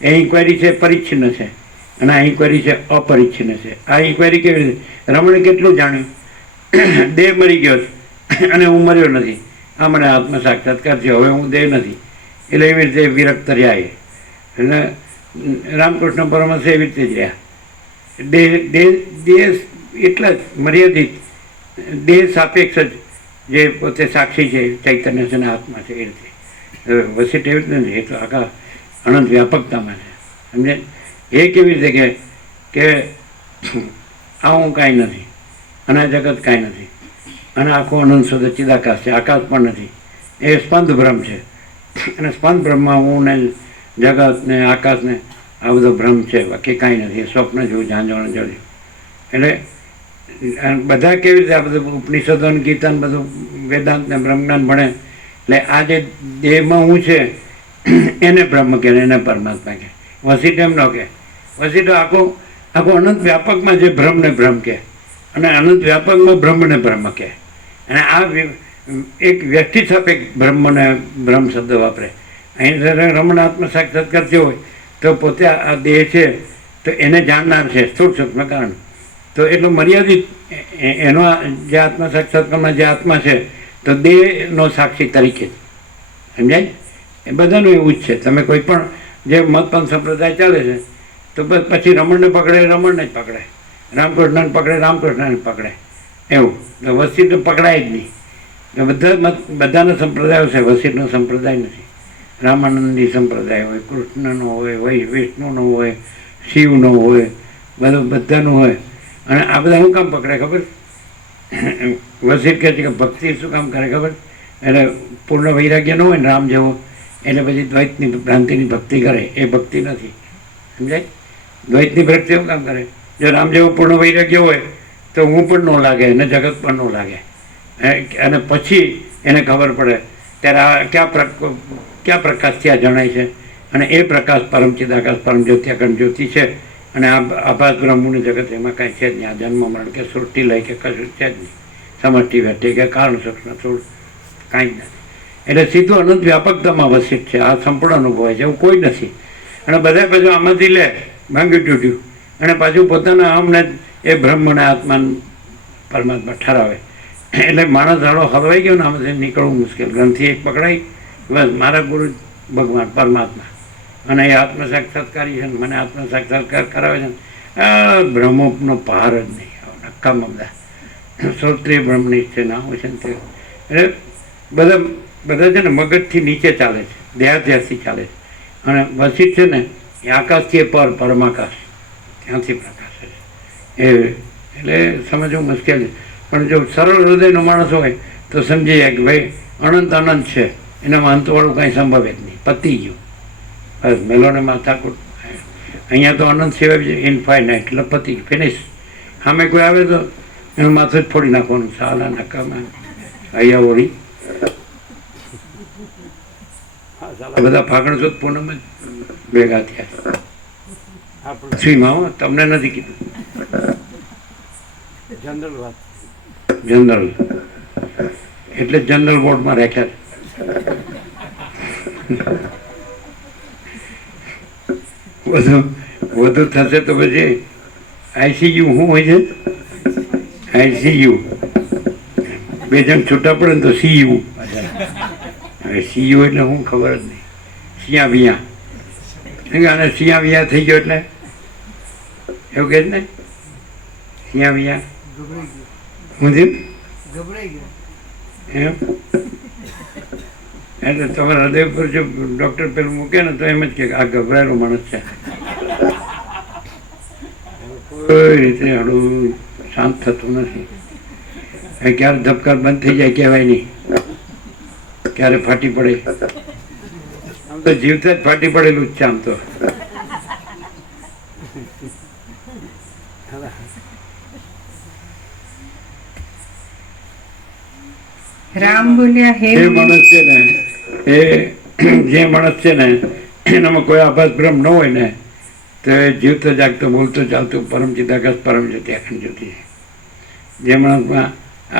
એ ઇન્ક્વાયરી છે પરિચ્છિન્ન છે અને આ ઇન્ક્વાયરી છે અપરિચ્છિન્ન છે. આ ઇન્ક્વાયરી કેવી રીતે? રમણે કેટલું જાણ્યું? દેહ મરી ગયો છે અને હું મર્યો નથી. આ મને આત્મ સાક્ષાત્કાર છે. હવે હું દેહ નથી. એટલે એવી રીતે વિરક્ત રહ્યા. એટલે રામકૃષ્ણ પરમહંસ એવી રીતે જ રહ્યા. દેહ એટલા જ મર્યાદિત દેહ સાપેક્ષ જ જે પોતે સાક્ષી છે ચૈતન્ય છે ને આત્મા છે એ રીતે. વસીટ એવી રીતે નથી. એ તો આખા અનંત વ્યાપકતામાં છે. સમજે? એ કેવી રીતે કે આ હું કાંઈ નથી અને આ જગત કાંઈ નથી અને આખો અનંત સુધી ચિદાકાશ છે. આકાશ પણ નથી. એ સ્પંદ ભ્રમ છે. અને સ્પંદ બ્રહ્મમાં હું ને જગત ને આકાશ ને આ બધો ભ્રમ છે. બાકી કાંઈ નથી. એ સ્વપ્ન જેવું ઝાંઝવણ જળ્યું. એટલે બધા કેવી રીતે આ બધું ઉપનિષદો ને ગીતા ને બધું વેદાંત ને બ્રહ્મજ્ઞાન ભણે. એટલે આ જે દેહમાં હું છે એને બ્રહ્મ કહે એને પરમાત્મા કહે. વસીટ એમ ન કહે. વસીટ આખો અનંત વ્યાપકમાં જે બ્રહ્મને બ્રહ્મ કહે અને અનંત વ્યાપકમાં બ્રહ્મને બ્રહ્મ કહે. અને આ એક વ્યક્તિ સાપેક્ષ બ્રહ્મને બ્રહ્મ શબ્દ વાપરે. અહીં રમણ આત્મ સાક્ષાત્કાર થયો હોય તો પોતે આ દેહ છે તો એને જાણનાર છે સ્થૂળ સૂક્ષ્મ કારણ. તો એટલો મર્યાદિત એનો જે આત્મ સાક્ષાત્કારમાં જે આત્મા છે તો દેહનો સાક્ષી તરીકે સમજાય. એ બધાનું એવું જ છે. તમે કોઈ પણ જે મતપંથ સંપ્રદાય ચાલે છે તો બસ પછી રમણને પકડે રમણને જ પકડે, રામકૃષ્ણને પકડે રામકૃષ્ણને પકડે એવું. તો વસીટ પકડાય જ નહીં. બધાના સંપ્રદાયો છે. વસીટનો સંપ્રદાય નથી. રામાનંદી સંપ્રદાય હોય, કૃષ્ણનો હોય, વિષ્ણુનો હોય, શિવનો હોય, બધું બધાનું હોય. અને આ બધા શું કામ પકડે ખબર? વસીટ કહે છે કે ભક્તિ શું કામ કરે ખબર? એટલે પૂર્ણ વૈરાગ્ય ન હોય ને રામ જેવો એટલે પછી દ્વૈતની ભ્રાંતિની ભક્તિ કરે. એ ભક્તિ નથી. સમજાય? દ્વૈતની ભક્તિ શું કામ કરે? જો રામ જેવો પૂર્ણ વૈરાગ્ય હોય તો હું પણ ન લાગે અને જગત પણ ન લાગે. અને પછી એને ખબર પડે ત્યારે આ ક્યાં પ્રકાશથી આ જણાય છે અને એ પ્રકાશ પરમ ચિદાકાશ પરમ જ્યોતિ અખંડ જ્યોતિ છે. અને આ આભાસ બ્રહ્મનું જગત એમાં કાંઈ છે જ નહીં. આ જન્મ મરણ કે સૃષ્ટિ લય કે કશું છે જ નહીં. સમષ્ટિ વ્યક્તિ કે કારણ સૂક્ષ્મ થોડું કાંઈ જ નથી. એટલે સીધું અનંત વ્યાપકતામાં વસિત છે. આ સંપૂર્ણ અનુભવ છે, એવું કોઈ નથી. અને બધા પાછું આમાંથી લે ભાંગી તૂટ્યું અને પાછું પોતાના અમને એ બ્રહ્મને આત્મા પરમાત્મા ઠરાવે. એટલે માણસ ધાડો હલવાઈ ગયો ને આમાંથી નીકળવું મુશ્કેલ. ગ્રંથિ એક પકડાઈ, બસ મારા ગુરુ ભગવાન પરમાત્મા અને એ આત્મ સાક્ષાત્કારી છે ને મને આત્મ સાક્ષાત્કાર કરાવે છે ને આ બ્રહ્મનો પાર જ નહીં. નક્કામાં બધા શ્રોત્રિય બ્રહ્મની છે નામ છે ને તે એટલે બધા છે ને મગજથી નીચે ચાલે છે, દેહાધ્યાસથી ચાલે છે. અને વસિત છે ને એ આકાશથી એ પરમાકાશ ત્યાંથી પ્રકાશ છે. એ એટલે સમજવું મુશ્કેલ છે. પણ જો સરળ હૃદયનો માણસ હોય તો સમજી જાય કે ભાઈ અનંત છે, એનામાં અંતવાળું કાંઈ સંભવે જ નહીં, પતી ગયું બસ. મેલોને માથાકૂટ. અહીંયા તો અનંત સિવાય ઇનફાઇનાઇટ એટલે પતી ગયું, ફિનિશ. સામે કોઈ આવે તો એનું માથું જ ફોડી નાખવાનું, સાલા નકામાં અહીંયા ઓળી. બધા ફાગણ ચોથ પૂનમ જ ભેગા થયા પૃથ્વીમાં. તમને નથી કીધું, જનરલ વાત. જનરલ એટલે જનરલ વોર્ડમાં રાખ્યા વધુ થશે તો પછી આઈસીયુ શું હોય છે? આઈસીયુ 2 જણ છૂટા પડે ને તો સીયુ. સીયુ એટલે હું ખબર જ નહીં. સિયા વિયા અને સિયા વિયા થઈ ગયો એટલે એવું કહે છે ને, સિયા વિયા હું થયું એમ. એટલે તમારા હૃદય પર જો ડૉક્ટર પેલું મૂકે ને તો એમ જ કે આ ગભરાયેલો માણસ છે. કોઈ રીતે હળવું શાંત થતું નથી. ક્યારે ધબકાર બંધ થઈ જાય કહેવાય નહીં, ક્યારે ફાટી પડે. આમ તો જીવતા જ ફાટી પડેલું જ છે આમ તો. રામ બોલ્યા હે જે માણસ છે ને જે માણસ છે ને એનામાં કોઈ આભાસ બ્રહ્મ ન હોય ને તો એ જીવતો જાગતો બોલતો ચાલતો પરમ ચિદાકાશ પરમ જ્યોતિ અખંડ જ્યોતિ છે. જે માણસમાં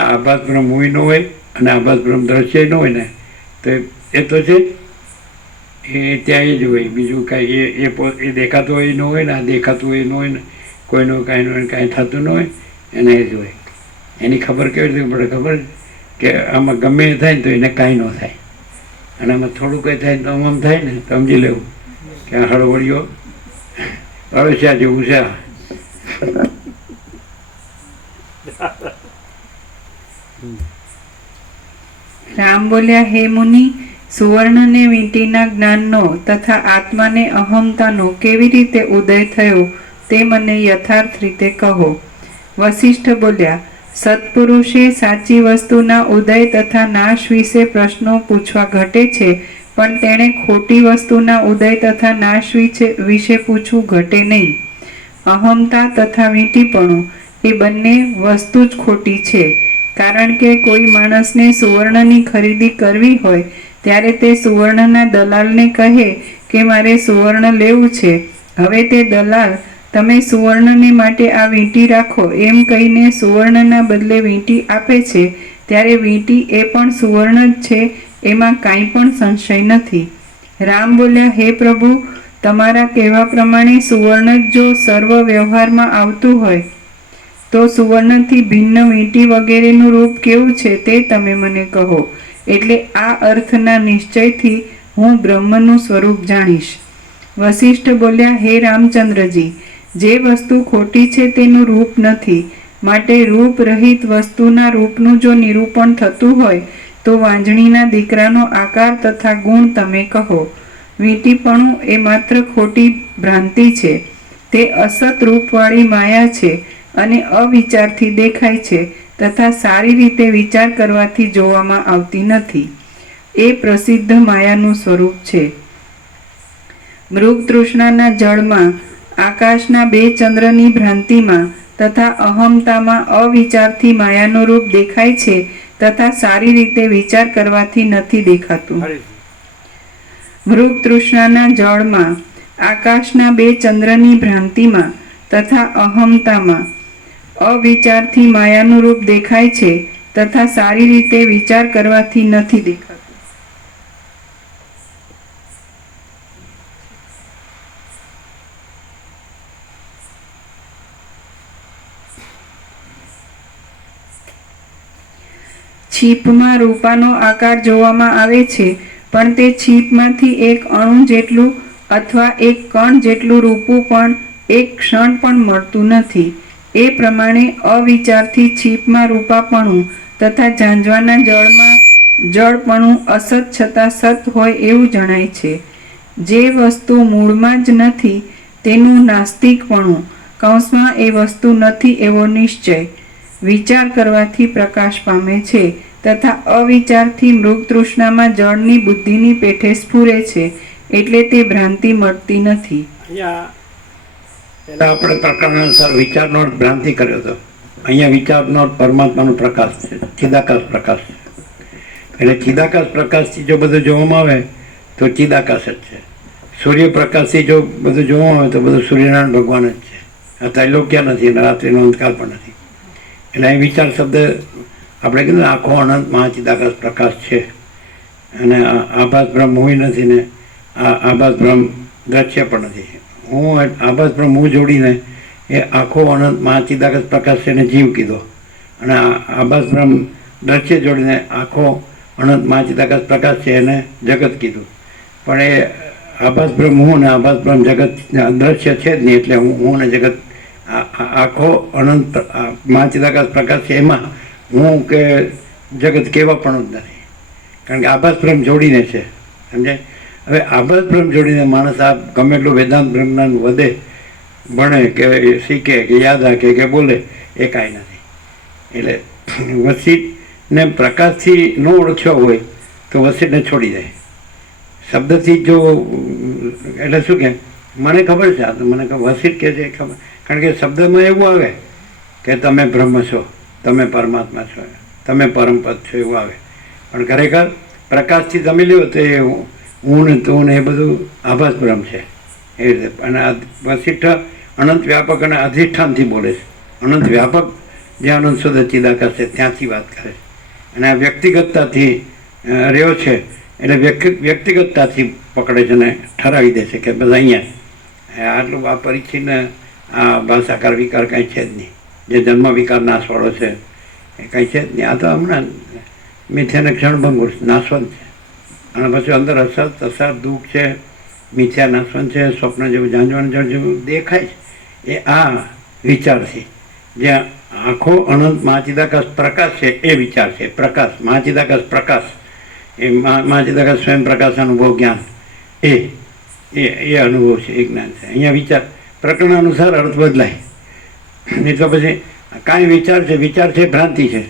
આભાસ બ્રહ્મ હોય ન હોય અને આભાસ બ્રહ્મ દ્રશ્ય ન હોય ને તો એ તો છે એ ત્યાં એ જ હોય. બીજું કાંઈ એ દેખાતું હોય ન હોય ને આ દેખાતું હોય ન હોય ને કોઈનું કાંઈ ન હોય કાંઈ થતું ન હોય એને એ જ હોય. એની ખબર કેવી રીતે પડે? ખબર કે આમાં ગમે એ થાય ને તો એને કાંઈ ન થાય અને આમાં થોડું કંઈ થાય તો આમ થાય ને તો સમજી લેવું કે આ હળવળીઓ અળસિયા જેવું છે. રામ બોલ્યા હે મુનિ, સુવર્ણને વીંટીના જ્ઞાનનો તથા આત્માને અહમતાનો કેવી રીતે ઉદય થયો તે મને યથાર્થ રીતે કહો. વશિષ્ઠ બોલ્યા, સત્પુરુષે સાચી વસ્તુના ઉદય તથા નાશ વિશે પ્રશ્નો પૂછવા ઘટે છે, પણ તેણે ખોટી વસ્તુના ઉદય તથા નાશ વિશે પૂછવું ઘટે નહીં. અહમતા તથા વીંટીપણું એ બંને વસ્તુ જ ખોટી છે. કારણ કે કોઈ માણસને સુવર્ણની ખરીદી કરવી હોય ત્યારે તે સુવર્ણના દલાલને કહે કે મારે સુવર્ણ લેવું છે. હવે તે દલાલ તમે સુવર્ણને માટે આ વીંટી રાખો એમ કહીને સુવર્ણના બદલે વીંટી આપે છે, ત્યારે વીંટી એ પણ સુવર્ણ જ છે, એમાં કાંઈ પણ સંશય નથી. રામ બોલ્યા, હે પ્રભુ, તમારા કહેવા પ્રમાણે સુવર્ણ જ જો સર્વ વ્યવહારમાં આવતું હોય તો સુવર્ણથી ભિન્ન વીંટી વગેરેનું રૂપ કેવું છે તે તમે મને કહો. એટલે આ અર્થના નિશ્ચયથી હું બ્રહ્મનું સ્વરૂપ જાણીશ. વશિષ્ઠ બોલ્યા, હે રામચંદ્રજી, જે વસ્તુ ખોટી છે તેનું રૂપ નથી, માટે રૂપ રહિત વસ્તુના રૂપનું જો નિરૂપણ થતું હોય તો વાંજણીના દીકરાનો આકાર તથા ગુણ તમે કહો. વીંટીપણું એ માત્ર ખોટી ભ્રાંતિ છે, તે અસત રૂપવાળી માયા છે અને અવિચારથી દેખાય છે તથા સારી રીતે વિચાર કરવાથી જોવામાં આવતી નથી. એ પ્રસિદ્ધ માયાનું સ્વરૂપ છે. મૃગ તૃષ્ણાના જળમાં, આકાશના 2 ચંદ્રની ભ્રાંતિમાં તથા અહમતામાં અવિચારથી માયાનું રૂપ દેખાય છે તથા સારી રીતે વિચાર કરવાથી નથી દેખાતું. મૃગતૃષ્ણાના જળમાં, આકાશના બે ચંદ્રની ભ્રાંતિમાં તથા અહમતામાં અવિચારથી માયાનું રૂપ દેખાય છે તથા સારી રીતે વિચાર કરવાથી નથી દેખાતું. છીપમાં રૂપાનો આકાર જોવામાં આવે છે, પણ તે છીપમાંથી એક અણુ જેટલું અથવા એક કણ જેટલું રૂપું પણ એક ક્ષણ પણ મળતું નથી. એ પ્રમાણે અવિચારથી છીપમાં રૂપાપણું તથા ઝાંઝવાના જળમાં જળપણું અસત છતાં સત હોય એવું જણાય છે. જે વસ્તુ મૂળમાં જ નથી તેનું નાસ્તિકપણું કૌંસમાં એ વસ્તુ નથી એવો નિશ્ચય વિચાર કરવાથી પ્રકાશ પામે છે તથા અવિચારથી મૃગતૃષ્ણામાં જળની બુદ્ધિની પેઠે સ્ફુરે છે, એટલે તે ભ્રાંતિ મળતી નથી. પહેલા આપણે પ્રકરણ અનુસાર વિચારનો અર્થ ભ્રાંતિ કર્યો હતો. અહીંયા વિચારનો અર્થ પરમાત્માનો પ્રકાશ છે, ચિદાકાશ પ્રકાશ છે. એટલે ચિદાકાશ પ્રકાશથી જો બધું જોવામાં આવે તો ચિદાકાશ જ છે. સૂર્યપ્રકાશથી જો બધું જોવામાં આવે તો બધું સૂર્યનારાયણ ભગવાન જ છે. આ ત્રૈલોક્ય નથી અને રાત્રિનો અંધકાર પણ નથી. એટલે અહીં વિચાર શબ્દ આપણે કીધું આખો અનંત મહાચિદાકાશ પ્રકાશ છે અને આભાસ બ્રહ્મ હું નથી ને આભાસ બ્રહ્મ દ્રશ્ય પણ નથી. હું આભાસ બ્રહ્મ હું જોડીને એ આખો અનંત મહાચિદાકાશ પ્રકાશ છે એને જીવ કીધો અને આભાસ બ્રહ્મ દ્રશ્ય જોડીને આખો અનંત મહાચિદાકાશ પ્રકાશ છે એને જગત કીધું. પણ એ આભાસ બ્રહ્મ હું ને આભાસ બ્રહ્મ જગત દ્રશ્ય છે જ નહીં, એટલે હું ને જગત આખો અનંત મહાચિદાકાશ પ્રકાશ છે એમાં હું કે જગત કેવા પણ જ નથી, કારણ કે આભાસ બ્રહ્મ જોડીને છે. સમજાય? હવે આભાસ બ્રહ્મ જોડીને માણસ આ ગમે એટલું વેદાંત બ્રહ્મજ્ઞાન વધે, ભણે કે શીખે કે યાદ રાખે કે બોલે, એ કાંઈ નથી. એટલે વસીટને પ્રકાશથી ન ઓળખ્યો હોય તો વસીટને છોડી દે. શબ્દથી જો એટલે શું કે મને ખબર છે, આ તો મને વસીટ કે છે ખબર, કારણ કે શબ્દમાં એવું આવે કે તમે બ્રહ્મ છો, તમે પરમાત્મા છો, તમે પરમપદ છો એવું આવે. પણ ખરેખર પ્રકાશથી તમે લ્યો તો એ હું ને તું ને એ બધું આભાસ બ્રહ્મ છે એ રીતે. અને વસિષ્ઠ અનંત વ્યાપક અને અધિષ્ઠાનથી બોલે છે. અનંત વ્યાપક જે અનંત શુદ્ધ ચિદાકાશ છે ત્યાંથી વાત કરે છે. અને આ વ્યક્તિગતતાથી રહ્યો છે એટલે વ્યક્તિગતતાથી પકડે છે ને ઠરાવી દે છે કે બધા અહીંયા આટલું આ પરિચ્છિન્ન આ ભાષાકાર વિકાર કાંઈ છે જ નહીં. જે જન્મ વિકાર નાશવાળો છે એ કાંઈ છે જ નહીં. આ તો હમણાં મિથ્યાને ક્ષણભંગુર નાશવંત છે. અને પછી અંદર અસત અસર દુઃખ છે, મિથ્યા નાશવંત છે, સ્વપ્ન જેવું ઝાંઝવાણ જળ જેવું દેખાય છે એ આ વિચારથી. જ્યાં આખો અનંત મહાચિદાકાશ પ્રકાશ છે એ વિચાર છે. પ્રકાશ મહાચિદાકાશ પ્રકાશ એ મહાચિદાકાશ સ્વયં પ્રકાશ અનુભવ જ્ઞાન એ અનુભવ છે, એ જ્ઞાન છે. અહીંયા વિચાર પ્રકરણ અનુસાર અર્થ બદલાય નહીં તો પછી કાંઈ વિચાર છે ભ્રાંતિ છે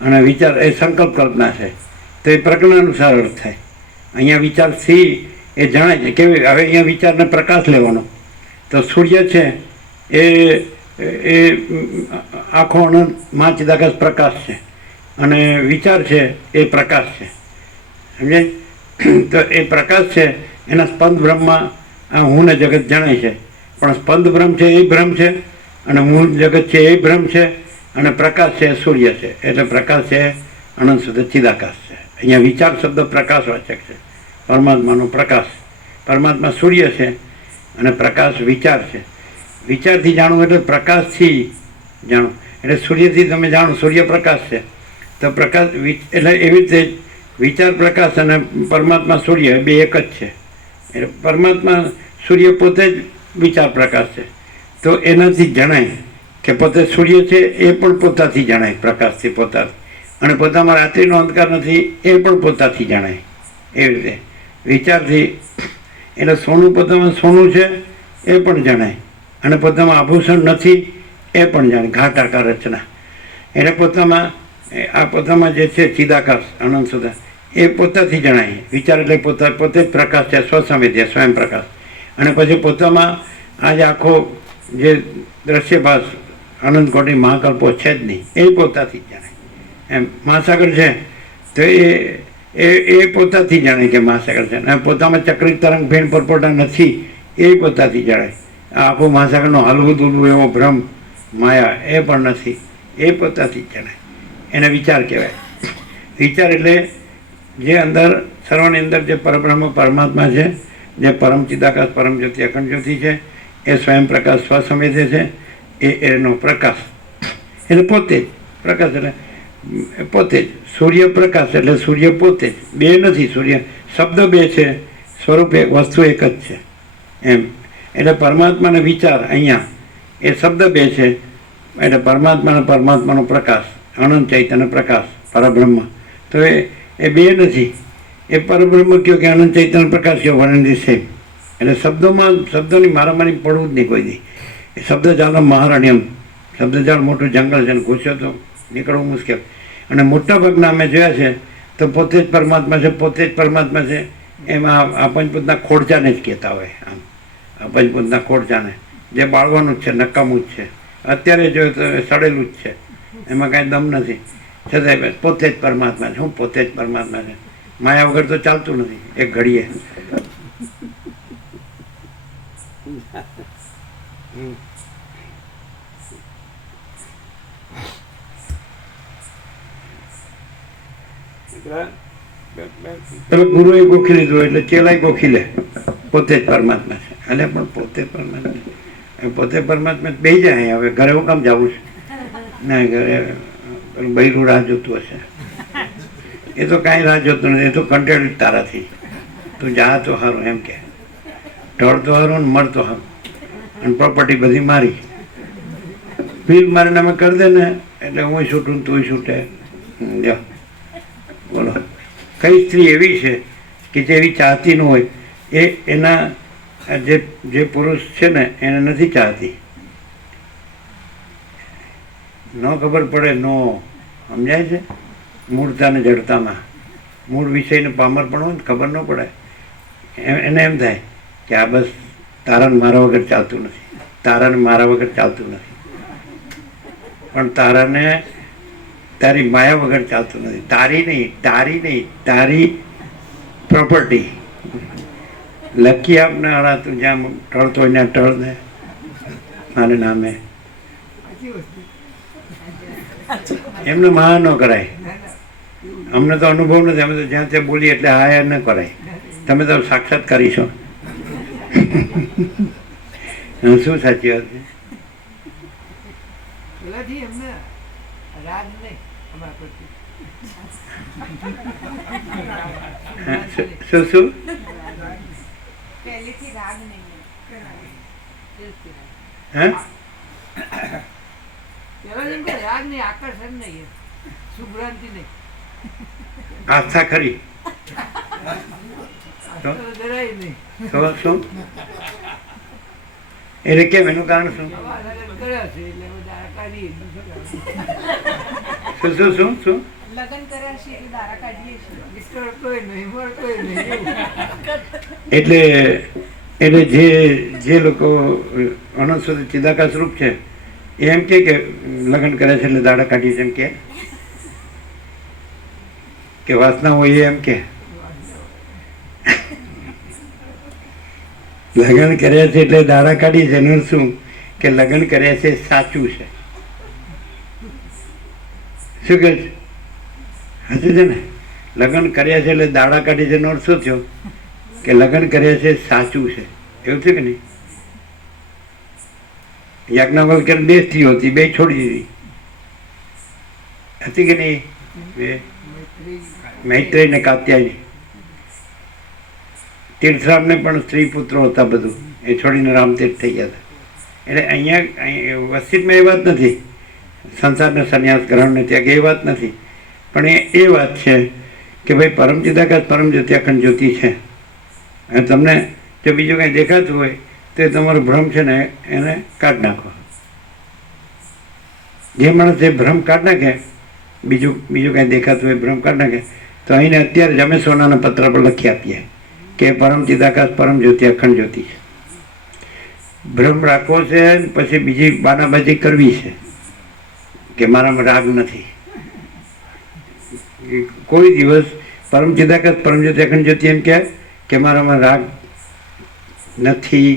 અને વિચાર એ સંકલ્પ કલ્પના છે તો એ પ્રકરણ અનુસાર અર્થ થાય. અહીંયા વિચારથી એ જણાય છે કેવી. હવે અહીંયા વિચારને પ્રકાશ લેવાનો તો સૂર્ય છે એ આખો અનંત મહાચિદાકાશ પ્રકાશ છે અને વિચાર છે એ પ્રકાશ છે. સમજાય? તો એ પ્રકાશ છે એના સ્પંદ બ્રહ્મમાં આ હું ને જગત જણાય છે, પણ સ્પંદ બ્રહ્મ છે એ બ્રહ્મ છે અને મૂળ જગત છે એ બ્રહ્મ છે અને પ્રકાશ છે એ સૂર્ય છે. એટલે પ્રકાશ છે અનંત શુદ્ધ ચિદાકાશ છે. અહીંયા વિચાર શબ્દ પ્રકાશવાચક છે. પરમાત્માનો પ્રકાશ, પરમાત્મા સૂર્ય છે અને પ્રકાશ વિચાર છે. વિચારથી જાણવું એટલે પ્રકાશથી જાણવું. એટલે સૂર્યથી તમે જાણો સૂર્ય પ્રકાશ છે તો પ્રકાશ એટલે એવી રીતે વિચાર પ્રકાશ અને પરમાત્મા સૂર્ય બે એક જ છે. એટલે પરમાત્મા સૂર્ય પોતે જ વિચાર પ્રકાશ છે તો એનાથી જણાય કે પોતે સૂર્ય છે એ પણ પોતાથી જણાય, પ્રકાશથી પોતાથી. અને પોતામાં રાત્રિનો અંધકાર નથી એ પણ પોતાથી જણાય. એવી રીતે વિચારથી એટલે સોનું પોતામાં સોનું છે એ પણ જણાય અને પોતામાં આભૂષણ નથી એ પણ જાણે. ઘાટાકાર રચના એટલે પોતામાં જે છે ચિદાકાશ અનંત સુધા એ પોતાથી જણાય. વિચાર એટલે પોતે જ પ્રકાશ છે, સ્વસંવેદ્ય સ્વયં પ્રકાશ. અને પછી પોતામાં આજે આખો જે દ્રશ્યભાસ અનંત કોટી મહાકલ્પો છે જ નહીં એ પોતાથી જ જણાય. એમ મહાસાગર છે તો એ પોતાથી જાણે કે મહાસાગર છે, અને પોતામાં ચક્રી તરંગ ફેણ પરપોટા નથી એ પોતાથી જાણે. આ આખું મહાસાગરનો હલવું દુલવું એવો ભ્રમ માયા એ પણ નથી, એ પોતાથી જ જાણે. એને વિચાર કહેવાય. વિચાર એટલે જે અંદર સર્વની અંદર જે પરબ્રહ્મ પરમાત્મા છે, જે પરમ ચિદાકાશ પરમ જ્યોતિ અખંડ જ્યોતિ છે, એ સ્વયં પ્રકાશ સ્વસંવેદે છે, એનો પ્રકાશ એટલે પોતે જ પ્રકાશ એટલે પોતે જ સૂર્યપ્રકાશ એટલે સૂર્ય પોતે જ, બે નથી. સૂર્ય શબ્દ બે છે, સ્વરૂપ એક, વસ્તુ એક જ છે એમ. એટલે પરમાત્માનો વિચાર અહીંયા એ શબ્દ બે છે, એટલે પરમાત્માનો પ્રકાશ, અનંત ચૈતન્ય પ્રકાશ પરબ્રહ્મ, તો એ બે નથી. એ પરબ્રહ્મ કયો કે અનંત ચૈતન્ય પ્રકાશ કયો, વન એન્ડ ધી સેમ. એટલે શબ્દોની મારામારી પડવું જ નહીં કોઈ દી. એ શબ્દજાળનો મહારણ્યમ, શબ્દજાળ મોટું જંગલ છે, ને ઘૂસ્યો તો નીકળવું મુશ્કેલ. અને મોટાભાગના અમે જોયા છે તો પોતે જ પરમાત્મા છે, પોતે જ પરમાત્મા છે. એમાં આ પંચભૂતના ખોડજાને જ કહેતા હોય. આમ આ પંચભૂતના ખોડજાને જે બાળવાનું જ છે, નકામું જ છે, અત્યારે જોયું તો સડેલું જ છે, એમાં કાંઈ દમ નથી. છતાં પોતે જ પરમાત્મા છે. હું પોતે જ પરમાત્મા છે. માયા વગર તો ચાલતું નથી એક ઘડીએ. પેલો ગુરુએ ગોખી લીધું એટલે ચેલાય ગોખી લે, પોતે જ પરમાત્મા છે. એટલે પણ પોતે પરમાત્મા, પોતે પરમાત્મા બે જાય. હવે ઘરે હું કામ જવું છે? ના, ઘરે પેલું બૈરું રાહ જોતું હશે. એ તો કાંઈ રાહ જોતું નથી, એ તો કંટાળ્યું તારાથી. તું જા તો સારું એમ કે, ઢળ તો સારું ને મળ તો સારું, અને પ્રોપર્ટી બધી મારી. બિલ મારીને અમે કરી દે ને એટલે હું છૂટું ને તું છૂટે. જો બોલો, કઈ સ્ત્રી એવી છે કે જે એવી ચાહતી ન હોય? એના જે પુરુષ છે ને એને નથી ચાહતી. ન ખબર પડે, નો સમજાય છે? મૂળતા ને જડતામાં મૂળ વિષયને પામર પણ હોય ને ખબર ન પડે. એને એમ થાય કે આ બસ તારાને મારા વગર ચાલતું નથી, તારાને મારા વગર ચાલતું નથી. પણ તારાને તારી માયા વગર ચાલતું નથી. તારી નહીં, તારી પ્રોપર્ટી લખી આપને હળા, તું જ્યાં ટળતો હોય ત્યાં ટળ ને મારે નામે. એમને મહા ન કરાય. અમને તો અનુભવ નથી, અમે તો જ્યાં ત્યાં બોલીએ એટલે હા ન કરાય. તમે તો સાક્ષાત કરીશો. શું સાચી વાત છે? શું આસ્થા ખરી? શું એટલે કેમ? એનું કારણ શું? શું લગન કર્યા છે એટલે દારા કાઢીએ છીએ. એટલે જે લોકો અનંત સુધી ચિદાકાશ રૂપ છે એ એમ કે લગ્ન કરે છે એટલે દાડા કાઢીએ છે, એમ કે વાસના હોય એમ કે લગ્ન કર્યા છે એટલે દાડા કાઢી છે. એનું શું કે લગ્ન કર્યા છે સાચું છે. શું કે છે? સાચું છે ને? લગ્ન કર્યા છે એટલે દાડા કાઢી છે એનો અર્થ શું થયો? કે લગ્ન કર્યા છે સાચું છે. એવું છે કે નહીં? યાજ્ઞવલ્ક્ય બે સ્ત્રીઓ હતી, બે છોડી દીધી હતી કે નહીં? મૈત્રેય ને કાત્યાયની. તીર્થરામને પણ સ્ત્રી પુત્રો હતા, બધું એ છોડીને રામતીર્થ થઈ ગયા હતા. એટલે અહીંયા વસ્તિમાં એ વાત નથી, સંસારને સંન્યાસ ગ્રહણને ત્યાગ એ વાત નથી. પણ એ વાત છે કે ભાઈ પરમ ચિદાકાશ પરમ જ્યોતિ અખંડ જ્યોતિ છે. અને તમને જો બીજું કંઈ દેખાતું હોય તો એ તમારો ભ્રમ છે ને એને કાઢી નાખો. જે માણસ એ ભ્રમ કાઢી નાખે, બીજું કંઈ દેખાતું હોય ભ્રમ કાઢી નાખે, તો અહીંને અત્યારે જ અમે સોનાના પત્ર પર લખી આપીએ કે પરમ ચિદાકાશ પરમ જ્યોતિ અખંડ જ્યોતિ છે. ભ્રમ રાખવો છે, પછી બીજી બાનાબાજી કરવી છે કે મારામાં રાગ નથી. કોઈ દિવસ પરમ ચિદાકાશ પરમ જ્યોતિ અખંડ જ્યોતિ એમ કહે કે મારામાં રાગ નથી,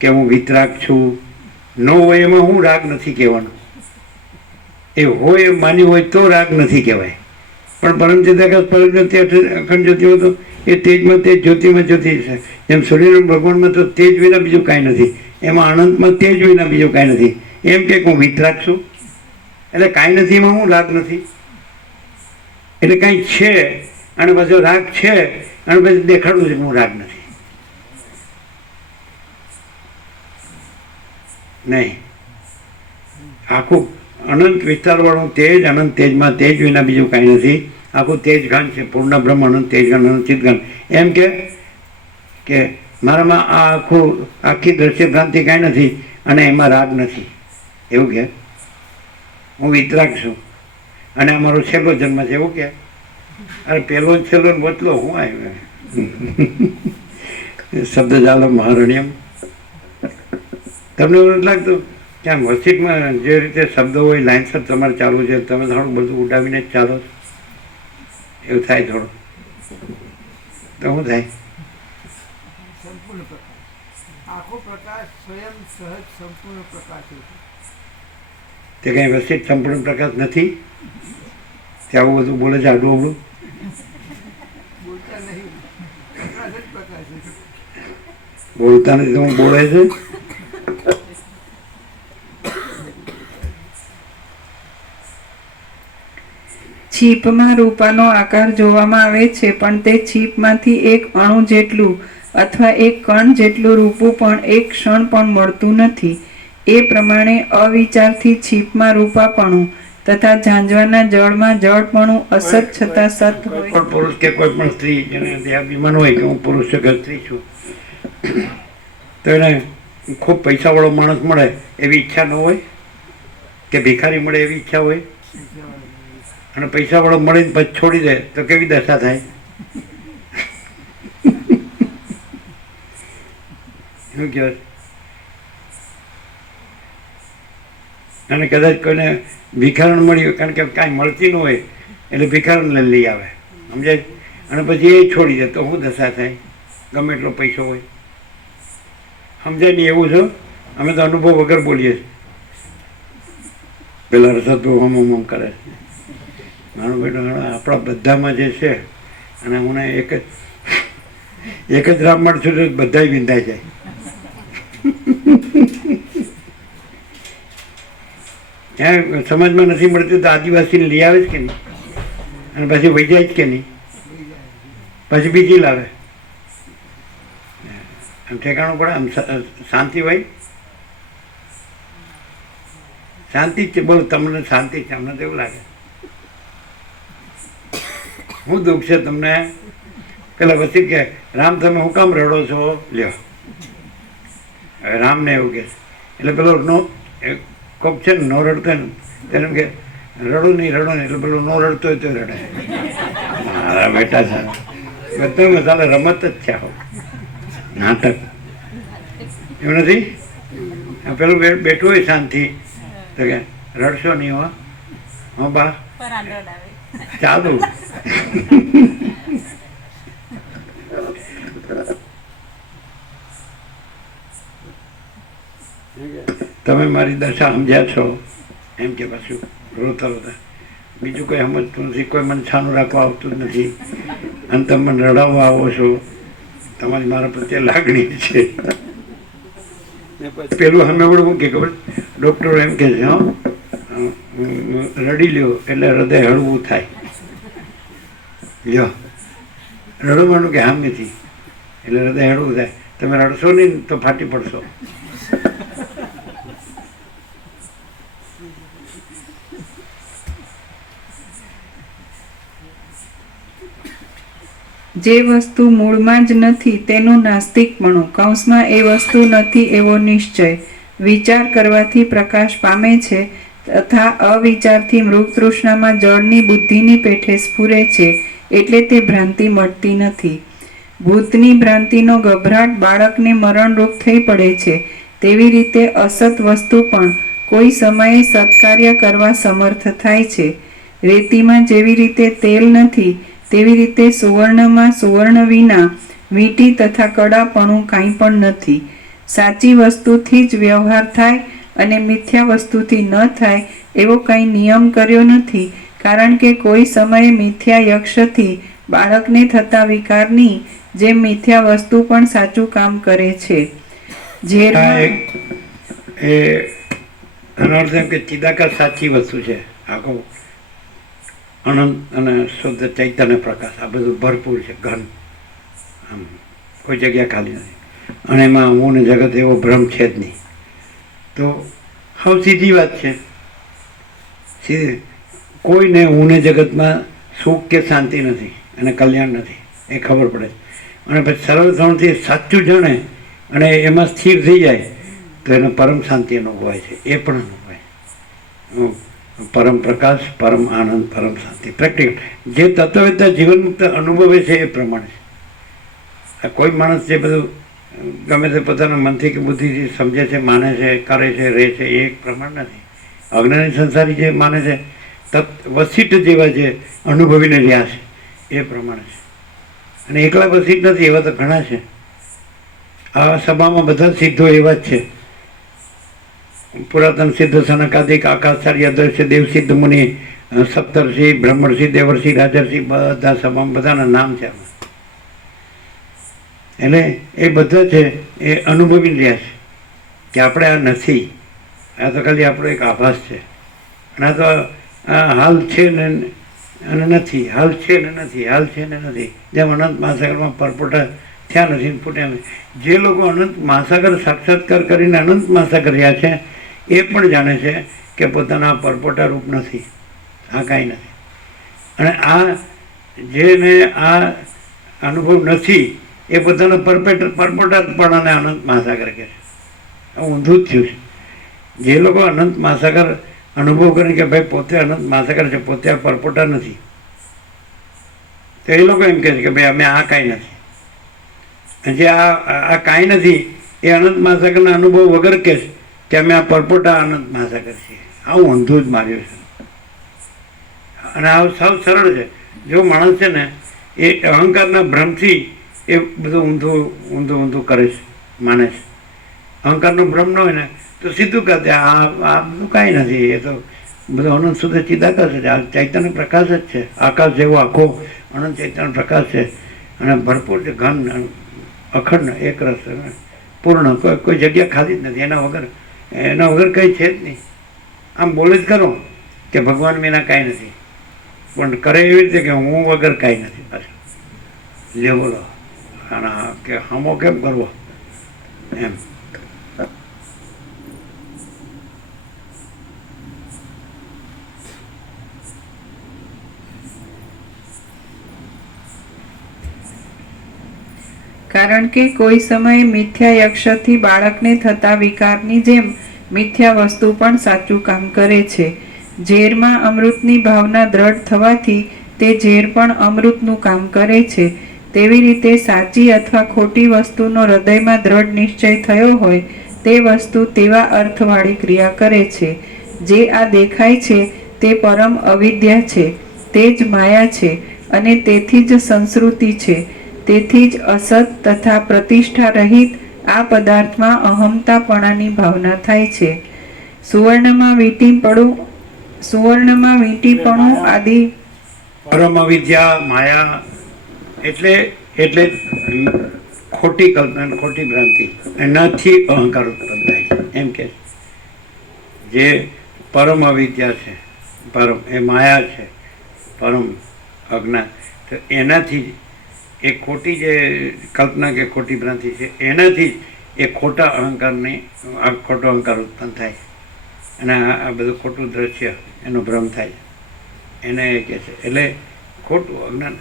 કે હું વિતરાગ છું. ન હોય એમાં હું રાગ નથી કહેવાનો, એ હોય એમ માની હોય તો રાગ નથી કહેવાય. પણ પરમ ચિદાકાશ પરમ જ્યોતિ અખંડ જ્યોતિ હોય તો એ તેજમાં તેજ, જ્યોતિમાં જ્યોતિ છે. જેમ સૂર્યનારાયણ ભગવાનમાં તો તેજ વિના બીજું કાંઈ નથી, એમાં આનંદમાં તેજ વિના બીજું કાંઈ નથી. એમ કે હું વિતરાગ છું એટલે કાંઈ નથી, એમાં હું રાગ નથી. એટલે કાંઈ છે અને પાછો રાગ છે અને પછી દેખાડવું છે કે હું રાગ નથી. નહીં, આખું અનંત વિસ્તારવાળું તેજ, અનંત તેજમાં તેજ વિના બીજું કાંઈ નથી. આખું તેજ ગાન છે, પૂર્ણ બ્રહ્મ અનંત તેજ ગાન અનંત ચિત્ત ગાન. એમ કે મારામાં આ આખી દ્રશ્ય ભ્રાંતિ કાંઈ નથી અને એમાં રાગ નથી. એવું કે હું વિતરાગ છું અને આ મારો છેલ્લો જન્મ છે. એવું કે અરે પહેલો છેલ્લો બદલો હું આવ્યો શબ્દ જાલો મહારણ્યમ. તમને એવું નથી લાગતું કે આમ વસીટમાં જે રીતે શબ્દો હોય લાઇનસર તમારે ચાલુ છે, તમે થોડું બધું ઉડાવીને જ ચાલો છો? એવું થાય થોડું તો શું થાય? સંપૂર્ણ પ્રકાશ, આખો પ્રકાશ સ્વયં સહજ સંપૂર્ણ પ્રકાશ છે. તે કંઈ વસીટ સંપૂર્ણ પ્રકાશ નથી તે આવું બધું બોલે છે આડું અવડું? બોલતા નહીં, પ્રકાશ જ પ્રકાશ છે. બોલતા નથી તો હું બોલે છે. છીપમાં રૂપાનો આકાર જોવામાં આવે છે, પણ તે છીપમાંથી એક અણુ જેટલું અથવા એક કણ જેટલું રૂપું પણ એક ક્ષણ પણ મળતું નથી. એ પ્રમાણે અવિચારથી છીપમાં રૂપાપણું તથા ઝાંઝવાના જળમાં જળપણું અસત છતાં સત હોય. કોઈ પુરુષ કે કોઈ પણ સ્ત્રી જેને દેહાભિમાન હોય કે હું પુરુષ છું કે સ્ત્રી છું, તો એને ખૂબ પૈસાવાળો માણસ મળે એવી ઈચ્છા ન હોય, કે ભિખારી મળે એવી ઈચ્છા હોય, અને પૈસાવાળો મળીને પછી છોડી દે તો કેવી દશા થાય? શું કહેવાય? અને કદાચ કોઈને ભિખારણ મળ્યું, કારણ કે કાંઈ મળતી ન હોય એટલે ભિખારણ લઈ આવે, સમજાય? અને પછી એ છોડી દે તો શું દશા થાય? ગમે એટલો પૈસો હોય, સમજાય નહીં? એવું છે. અમે તો અનુભવ વગર બોલીએ છીએ. પેલા રસદ હમ કરે છે મારો બેટો. આપણા બધામાં જે છે, અને હું એક જ રામ મળશું તો બધા વિંધાઈ જાય. ત્યાં સમાજમાં નથી મળતું તો આદિવાસીને લઈ આવે જ કે નહીં, અને પછી વહી જાય જ કે નહીં, પછી બીજી લાવે. આમ ઠેકાણું પડે, આમ શાંતિ હોય. શાંતિ જ છે. બોલો, તમને શાંતિ છે? અમને તો એવું લાગે. શું દુઃખ છે તમને? પેલા પછી કે રામ તમે હું કામ રડો છો? લ્યો, હવે રામને એવું કે એટલે પેલો કોક છે ને ન રડતો ને તેને કે રડો નહીં એટલે પેલો ન રડતો હોય તો રડે. મારા બેટા છે બધા મસાલા રમત જ છે, નાટક એવું નથી. પેલું બેઠું હોય શાંતિ તો કે રડશો નહીં હો, હા બા ચાલુ. તમે મારી દશા સમજ્યા છો એમ કે પાછું રોતા રોતા. બીજું કોઈ સમજતું નથી, કોઈ મને છાનું રાખવા આવતું જ નથી, અને તમે મને રડાવવા આવો છો. તમારી મારા પ્રત્યે લાગણી છે. પેલું અમે હું કે ખબર, ડૉક્ટરો એમ કે છે હા રડી લ્યો એટલે હૃદય હળવું થાય. લ્યો, રડવાનું કે હામ નથી એટલે હૃદય હળવું થાય. તમે રડશો નહીં તો ફાટી પડશો. જે વસ્તુ મૂળમાં જ નથી તેનું નાસ્તિકપણું, કૌંસમાં એ વસ્તુ નથી એવો નિશ્ચય, વિચાર કરવાથી પ્રકાશ પામે છે તથા અવિચારથી મૃગતૃષ્ણામાં જળની બુદ્ધિની પેઠે સ્ફુરે છે, એટલે તે ભ્રાંતિ મળતી નથી. ભૂતની ભ્રાંતિનો ગભરાટ બાળકને મરણરૂપ થઈ પડે છે, તેવી રીતે અસત વસ્તુ પણ કોઈ સમયે સત્કાર્ય કરવા સમર્થ થાય છે. રેતીમાં જેવી રીતે તેલ નથી તેવી રીતે સુવર્ણમાં સુવર્ણ વિના વીંટી તથા કડાપણું કાંઈ પણ નથી. સાચી વસ્તુથી જ વ્યવહાર થાય અને મિથ્યા વસ્તુથી ન થાય એવો કંઈ નિયમ કર્યો નથી, કારણ કે કોઈ સમયે મિથ્યા યક્ષથી બાળકને થતા વિકારની જેમ મિથ્યા વસ્તુ પણ સાચું કામ કરે છે. એનો અર્થ એમ કે ચિદાકાશ સાચી વસ્તુ છે, આખો અનંત અને શુદ્ધ ચૈતન્ય પ્રકાશ આ બધું ભરપૂર છે, ઘન, આમ કોઈ જગ્યા ખાલી નથી, અને એમાં હું ને જગત એવો ભ્રમ છે જ નહીં. તો હવે સીધી વાત છે, કોઈને હું ને જગતમાં સુખ કે શાંતિ નથી અને કલ્યાણ નથી એ ખબર પડે, અને પછી સરળતાથી સાચું જાણે અને એમાં સ્થિર થઈ જાય તો એને પરમ શાંતિ અનુભવાય છે, એ પણ અનુભવાય. પરમ પ્રકાશ, પરમ આનંદ, પરમ શાંતિ પ્રેક્ટિકલ જે તત્વવેતા જીવન મુક્ત અનુભવે છે એ પ્રમાણે છે. કોઈ માણસ જે બધું ગમે તે પોતાના મનથી કે બુદ્ધિથી સમજે છે, માને છે, કરે છે, રહે છે, એ એક પ્રમાણ નથી. અજ્ઞાની સંસારી જે માને છે, વસિષ્ઠ જેવા જે અનુભવીને રહ્યા છે એ પ્રમાણે છે. અને એકલા વસિષ્ઠ નથી, એવા તો ઘણા છે. આ સભામાં બધા સિદ્ધો એવા જ છે. પુરાતન સિદ્ધ સનકાદિક આકાશચાર્ય અદ્રશ્ય દેવસિદ્ધ મુનિ સપ્તર્ષિ બ્રહ્મર્ષિ દેવર્ષિ રાજર્ષિ બધા સભામાં બધાના નામ છે. એટલે એ બધા છે એ અનુભવી રહ્યા છે કે આપણે આ નથી, આ તો ખાલી આપણો એક આભાસ છે, અને આ તો આ હાલ છે ને અને નથી, હાલ છે ને નથી, હાલ છે ને નથી. જેમ અનંત મહાસાગરમાં પરપોટા થયા નથી ફૂટ્યા નથી. જે લોકો અનંત મહાસાગર સાક્ષાત્કાર કરીને અનંત મહાસાગર રહ્યા છે એ પણ જાણે છે કે પોતાના પરપોટા રૂપ નથી, આ કાંઈ નથી. અને આ જેને આ અનુભવ નથી એ પોતાના પરપોટાપણાને અનંત મહાસાગર કહે છે. ઊંધું જ થયું છે. જે લોકો અનંત મહાસાગર અનુભવ કરે કે ભાઈ પોતે અનંત મહાસાગર છે, પોતે આ પરપોટા નથી, તો એ લોકો એમ કહે છે કે ભાઈ અમે આ કાંઈ નથી. જે આ કાંઈ નથી એ અનંત મહાસાગરના અનુભવ વગર કહે છે કે અમે આ પરપોટા અનંત મહાસાગર છીએ. આવું ઊંધું જ માર્યું છે. અને આ સાવ સરળ છે. જો માણસ છે ને એ અહંકારના ભ્રમથી એ બધું ઊંધું કરે છે, માને છે. અહંકારનો ભ્રમ ન હોય ને તો સીધું કહે આ બધું કાંઈ નથી, એ તો બધું અનંત શુદ્ધ ચિદાકાશ છે, આ ચૈતન્ય પ્રકાશ જ છે. આકાશ જેવો આખો અનંત ચૈતન્ય પ્રકાશ છે અને ભરપૂર છે, ઘન, અખંડ, એકરસ, પૂર્ણ, કોઈ જગ્યા ખાલી જ નથી. એના વગર કંઈ છે જ નહીં. આમ બોલે જ કરો કે ભગવાન વિના કાંઈ નથી, પણ કરે એવી રીતે કે હું વગર કાંઈ નથી. પાછું લે બોલો આના કે હમો કેમ કરવો એમ. કારણ કે કોઈ સમયે મિથ્યા યક્ષથી બાળકને થતા વિકારની જેમ મિથ્યા વસ્તુ પણ સાચું કામ કરે છે. ઝેરમાં અમૃતની ભાવના દ્રઢ થવાથી તે ઝેર પણ અમૃતનું કામ કરે છે. તેવી રીતે સાચી અથવા ખોટી વસ્તુનો હૃદયમાં દ્રઢ નિશ્ચય થયો હોય તે વસ્તુ તેવા અર્થવાળી ક્રિયા કરે છે. જે આ દેખાય છે તે પરમ અવિદ્યા છે, તે જ માયા છે અને તેથી જ સંસ્કૃતિ છે. તેથી જ અસત તથા પ્રતિષ્ઠા રહિત આ પદાર્થમાં અહમતાપણાની ભાવના થાય છે. સુવર્ણમાં વીંટીપણું આદિ પરમ અવિદ્યા, માયા એટલે ખોટી કલ્પના, ખોટી ભ્રાંતિ, એનાથી અહંકાર ઉત્પન્ન થાય છે. એમ કે જે પરમ અવિદ્યા છે, પરમ એ માયા છે, પરમ અજ્ઞાન, તો એનાથી એ ખોટી જે કલ્પના કે ખોટી ભ્રાંતિ છે એનાથી એ ખોટા અહંકારની ખોટો અહંકાર ઉત્પન્ન થાય અને આ બધું ખોટું દ્રશ્ય એનો ભ્રમ થાય એને એ કહે છે. એટલે ખોટું અજ્ઞાન.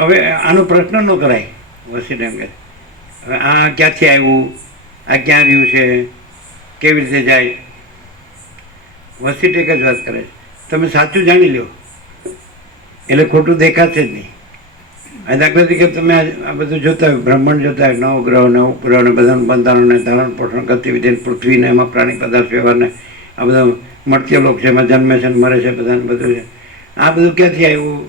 હવે આનો પ્રશ્ન ન કરાય. વસીને એમ કહે હવે આ ક્યાંથી આવ્યું, આ ક્યાં રહ્યું છે, કેવી રીતે જાય. વસીટ એક જ વાત કરે છે, તમે સાચું જાણી લો એટલે ખોટું દેખાશે જ નહીં. આ દાખલા તરીકે તમે આ બધું જોતા હોય, બ્રહ્માંડ જોતા હોય, નવગ્રહ ને ઉપગ્રહ ને બધાનું બંધારણને ધારણ પોષણ ગતિવિધિ પૃથ્વીને એમાં પ્રાણી પદાર્થ વ્યવહારને આ બધા મર્ત્યલોક છે, એમાં જન્મે છે મરે છે, બધાને બધું છે. આ બધું ક્યાંથી આવ્યું?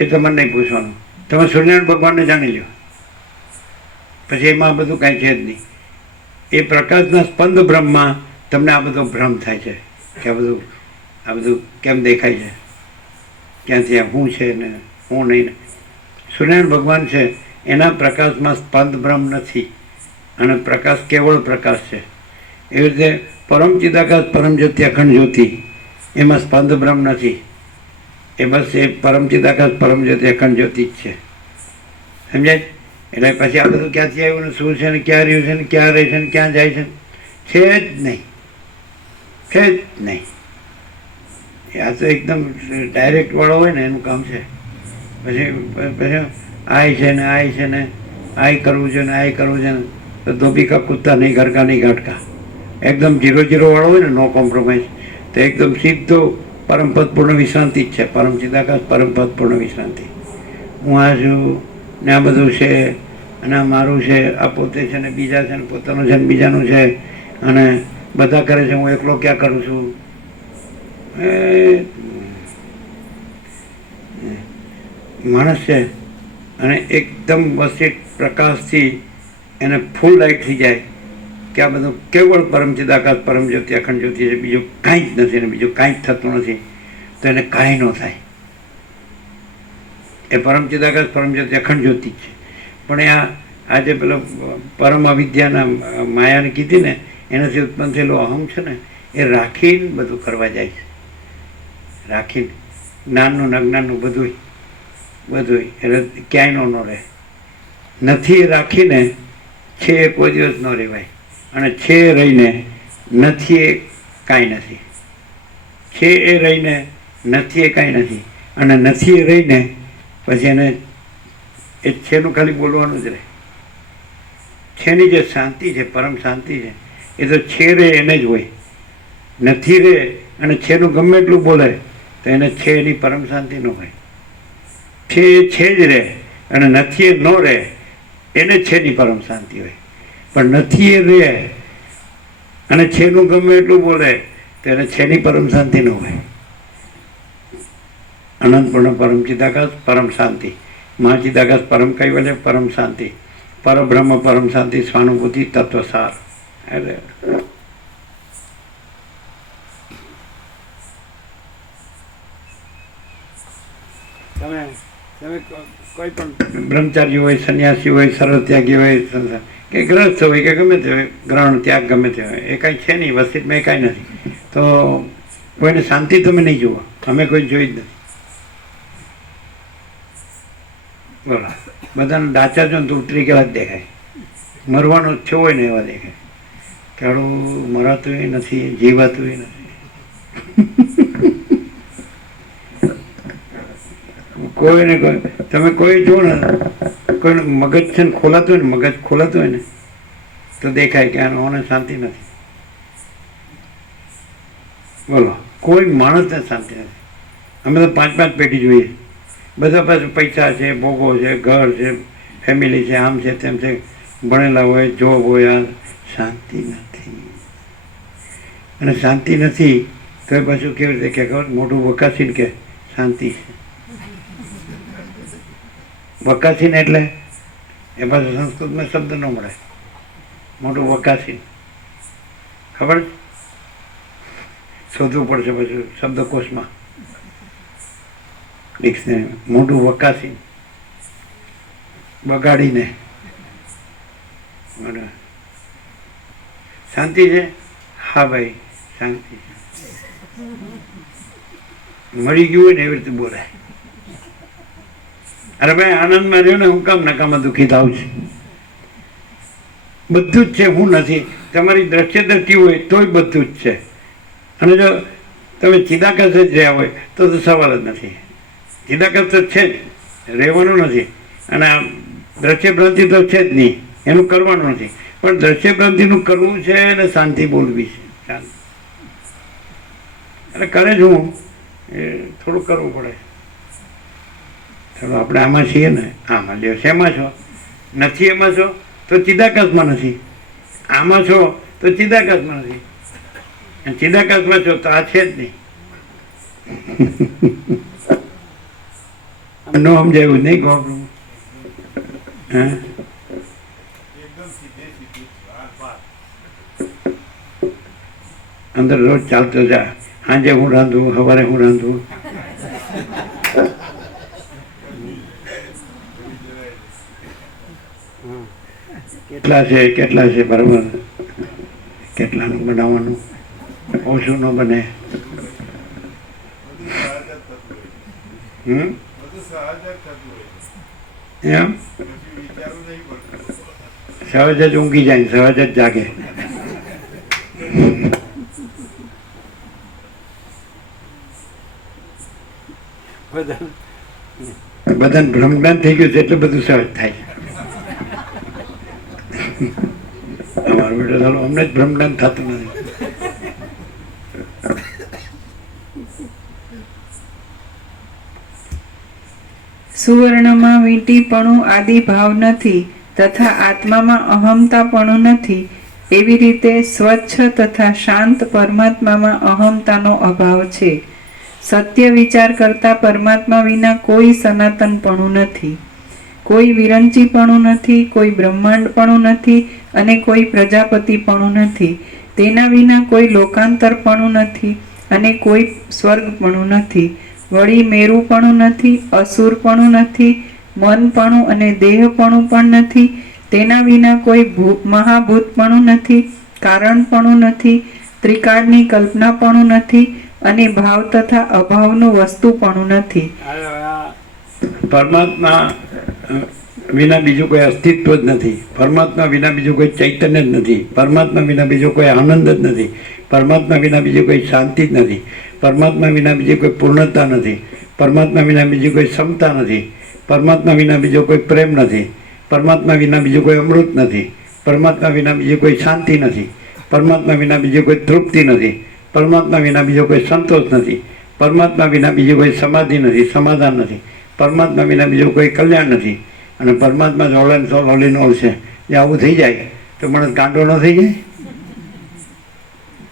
એ તમારે નહીં પૂછવાનું. તમે સૂર્યનારાયણ ભગવાનને જાણી લો, પછી એમાં બધું કાંઈ છે જ નહીં. એ પ્રકાશના સ્પંદ બ્રહ્મમાં તમને આ બધો ભ્રમ થાય છે કે આ બધું કેમ દેખાય છે, ક્યાંથી આ હું છે ને હું નહીં. સૂર્યનારાયણ ભગવાન છે એના પ્રકાશમાં સ્પંદ બ્રહ્મ નથી, અને પ્રકાશ કેવળ પ્રકાશ છે. એવી રીતે પરમ ચિદાકાશ પરમ જ્યોતિ અખંડ જ્યોતિ એમાં સ્પંદ બ્રહ્મ નથી. એ બસ એ પરમ ચિદાકાશ પરમ જ્યોતિ અખંડ જ્યોતિ જ છે. સમજાય? એટલે પછી આ બધું ક્યાંથી આવ્યું ને શું છે ને ક્યાં રહ્યું છે ને ક્યાં રહે છે ને ક્યાં જાય છે જ નહીં, છે જ નહીં. આ તો એકદમ ડાયરેક્ટ વાળો હોય ને એનું કામ છે. પછી આય છે ને આય છે ને આય કરવું છે ને આય કરવું છે ને તો ધોબી કા કૂદતા નહીં ઘરકા નહીં ઘાટકા. એકદમ 0-0 વાળો હોય ને નો કોમ્પ્રોમાઇઝ, તો એકદમ સીધો પરમપદ પૂર્ણ વિશ્રાંતિ જ છે. પરમ ચિદાકાશ પરમપદ પૂર્ણ વિશ્રાંતિ. હું આ છું ને આ બધું છે અને આ મારું છે, આ પોતે છે ને બીજા છે ને પોતાનું છે ને બીજાનું છે, અને બધા કરે છે હું એકલો ક્યાં કરું છું. માણસ છે અને એકદમ વસિત પ્રકાશથી એને ફૂલ લાઈટ થઈ જાય કે આ બધું કેવળ પરમ ચિદાકાશ પરમ જ્યોતિ અખંડ જ્યોતિ છે, બીજું કાંઈ જ નથી ને બીજું કાંઈ જ થતું નથી, તો એને કાંઈ ન થાય. એ પરમ ચિદાકાશ પરમ જ્યોતિ અખંડ જ્યોતિ છે. પણ એ આજે પેલો પરમ અવિદ્યાના માયાને કીધી ને એનાથી ઉત્પન્ન થયેલો અહમ છે ને એ રાખીને બધું કરવા જાય છે. રાખીને જ્ઞાનનું અજ્ઞાનનું બધું એટલે ક્યાંય ન રહે. નથી એ રાખીને છે એ કોઈ દિવસ ન રહેવાય, અને છે એ રહીને નથી એ કાંઈ નથી. છે એ રહીને નથી એ કાંઈ નથી, અને નથી એ રહીને પછી એને એ છેનું ખાલી બોલવાનું જ રહે. છેની જે શાંતિ છે પરમ શાંતિ છે એ તો છે રે એને જ હોય. નથી રે અને છેનું ગમે એટલું બોલે તો એને છે એની પરમ શાંતિ ન હોય. છે જ રહે અને નથી એ ન રહે એને છેની પરમ શાંતિ હોય. પણ નથી એ રહે અને છેનું ગમે એટલું બોલે તો એને છેની પરમ શાંતિ ન હોય. અનંતપૂર્ણ પરમ ચિદાકાશ પરમ શાંતિ, મહાચિદાકાશ પરમ કૈવલ્ય પરમ શાંતિ, પરબ્રહ્મ પરમ શાંતિ, સ્વાનુભૂતિ તત્વસાર. એટલે તમે કોઈ પણ બ્રહ્મચારી હોય, સંન્યાસી હોય, સર્વત્યાગી હોય કે ગ્રસ્ત હોય કે ગમે તે હોય, ગ્રહણ ત્યાગ ગમે તે હોય, એ કાંઈ છે નહીં. વસિતમાં એ કાંઈ નથી. તો કોઈને શાંતિ તમે નહીં જુઓ, અમે કોઈ જોઈ જ નથી. બોલો, બધાને ડાચા જો ને તો ઉતરી કેવા જ દેખાય, મરવાનો છો હોય ને એવા દેખાય. કાળું મરાતું નથી, જીવાતું નથી. કોઈને કોઈ તમે કોઈ જુઓ ને કોઈનું મગજ છે ને ખોલાતું હોય ને, મગજ ખોલાતું હોય ને તો દેખાય કે આને શાંતિ નથી. બોલો, કોઈ માણસને શાંતિ નથી. અમે તો 5-5 પેઢી જોઈએ, બધા પાસે પૈસા છે, ભોગો છે, ઘર છે, ફેમિલી છે, આમ છે તેમ છે, ભણેલા હોય, જોબ હોય, આ શાંતિ નથી. અને શાંતિ નથી તો એ પાછું કેવી રીતે કે ખબર, મોઢું વકાસીને કે શાંતિ છે. વકાસીને એટલે એ પાછું સંસ્કૃતમાં શબ્દ ન મળે. મોઢું વકાસીને ખબર શોધવું પડશે પછી શબ્દકોશમાં, ડિક્શનરી. મોઢું વકાસી બગાડીને શાંતિ છે. હા ભાઈ શાંતિ છે. મરી ગયું હોય ને એવી રીતે બોલાય. અરે ભાઈ આનંદમાં રહ્યો ને, હું કામ નકામાં દુઃખી થાવ છું. બધું જ છે, હું નથી. તમારી દ્રશ્ય દ્રષ્ટિ હોય તોય બધું જ છે. અને જો તમે ચિદાકાશ જ રહ્યા હોય તો સવાલ જ નથી. ચિદાકાશ તો છે જ, રહેવાનું નથી. અને આ દ્રશ્ય ભ્રાંતિ તો છે જ નહીં, એનું કરવાનું નથી. પણ દ્રશ્ય ભ્રાંતિનું કરવું છે અને શાંતિ બોલવી છે. શાંતિ એટલે કરે જ હું એ થોડું કરવું પડે. ચાલો આપણે આમાં છીએ ને, આમાં લ્યો. શેમાં છો? નથી એમાં છો તો ચિદાકાશમાં નથી. આમાં છો તો ચિદાકાશમાં નથી. અને ચિદાકાશમાં છો તો આ છે જ નહીં. ન સમજાયું નહીં ગોબરું. હા અંદર રોજ ચાલતો જા, સાંજે હું રાંધું, સવારે હું રાંધું. કેટલા છે બરાબર, કેટલાનું બનાવવાનું, ઓછું ન બને. એમ સહજ જ ઊંઘી જાય, સહજ જ જાગે. બધાને ભ્રમજ્ઞાન થઈ ગયું છે એટલે બધું સહજ થાય. અમારું બેટા ચાલો અમને જ ભ્રમજ્ઞાન થતું નથી. સુવર્ણમાં વીંટીપણું આદિ ભાવ નથી તથા આત્મામાં અહમતાપણું નથી, એવી રીતે સ્વચ્છ તથા શાંત પરમાત્મામાં અહમતાનો અભાવ છે. સત્ય વિચાર કરતા પરમાત્મા વિના કોઈ સનાતનપણું નથી, કોઈ વિરંચીપણું નથી, કોઈ બ્રહ્માંડપણું નથી અને કોઈ પ્રજાપતિપણું નથી. તેના વિના કોઈ લોકાંતરપણું નથી અને કોઈ સ્વર્ગપણું નથી. વળી મેરુપણું નથી, અસુરપણું નથી, મનપણું અને દેહપણું પણ નથી. તેના વિના કોઈ મહાભૂતપણું નથી, કારણપણું નથી, ત્રિકાળની કલ્પનાપણું નથી અને ભાવ તથા અભાવનું વસ્તુપણું નથી. પરમાત્મા વિના બીજું કોઈ અસ્તિત્વ જ નથી. પરમાત્મા વિના બીજું કોઈ ચૈતન્ય જ નથી. પરમાત્મા વિના બીજો કોઈ આનંદ જ નથી. પરમાત્મા વિના બીજી કોઈ શાંતિ જ નથી. પરમાત્મા વિના બીજી કોઈ પૂર્ણતા નથી. પરમાત્મા વિના બીજી કોઈ ક્ષમતા નથી. પરમાત્મા વિના બીજો કોઈ પ્રેમ નથી. પરમાત્મા વિના બીજું કોઈ અમૃત નથી. પરમાત્મા વિના બીજી કોઈ શાંતિ નથી. પરમાત્મા વિના બીજી કોઈ તૃપ્તિ નથી. પરમાત્મા વિના બીજો કોઈ સંતોષ નથી. પરમાત્મા વિના બીજી કોઈ સમાધિ નથી, સમાધાન નથી. પરમાત્મા વિના બીજો કોઈ કલ્યાણ નથી. અને પરમાત્મા જ all and all in all છે. જે આવું થઈ જાય તો માણસ ગાંડો ન થઈ જાય.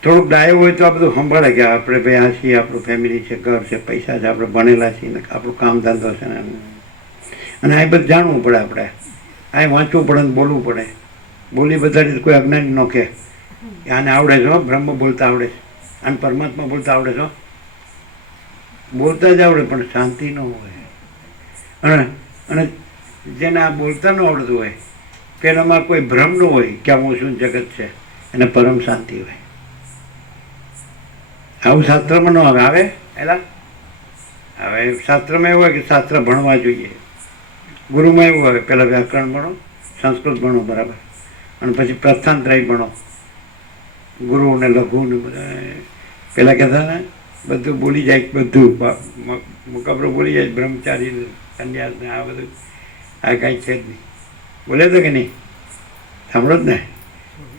થોડુંક ડાયો હોય તો આ બધું સંભાળે કે આપણે ભાઈ આ છીએ, આપણું ફેમિલી છે, ઘર છે, પૈસા છે, આપણે ભણેલા છીએ, આપણું કામ ધંધો છે ને. અને આ બધું જાણવું પડે. આપણે આ વાંચવું પડે ને બોલવું પડે. બોલી બધા કોઈ અજ્ઞાની ન કહે આને આવડે છો, બ્રહ્મ બોલતા આવડે છે, આને પરમાત્મા બોલતા આવડે છો. બોલતા જ આવડે પણ શાંતિ ન હોય. અને જેને આ બોલતા ન આવડતું હોય તેનામાં કોઈ ભ્રમ ન હોય કે આવું શું જગત છે, એને પરમ શાંતિ હોય. આવું શાસ્ત્રમાં ન આવે. આવે એલા હવે શાસ્ત્રમાં એવું હોય કે શાસ્ત્ર ભણવા જોઈએ. ગુરુમાં એવું હોય પહેલાં વ્યાકરણ ભણો, સંસ્કૃત ભણો બરાબર, અને પછી પ્રસ્થાનત્રય ભણો. ગુરુ ને લઘુ ને બધા પહેલાં કહેતા ને બધું બોલી જાય, બધું મુકાબરો બોલી જાય, બ્રહ્મચારી ને સંન્યાસ ને આ બધું આ કાંઈ છે જ નહીં. બોલે તો કે નહીં? સાંભળો જ ને,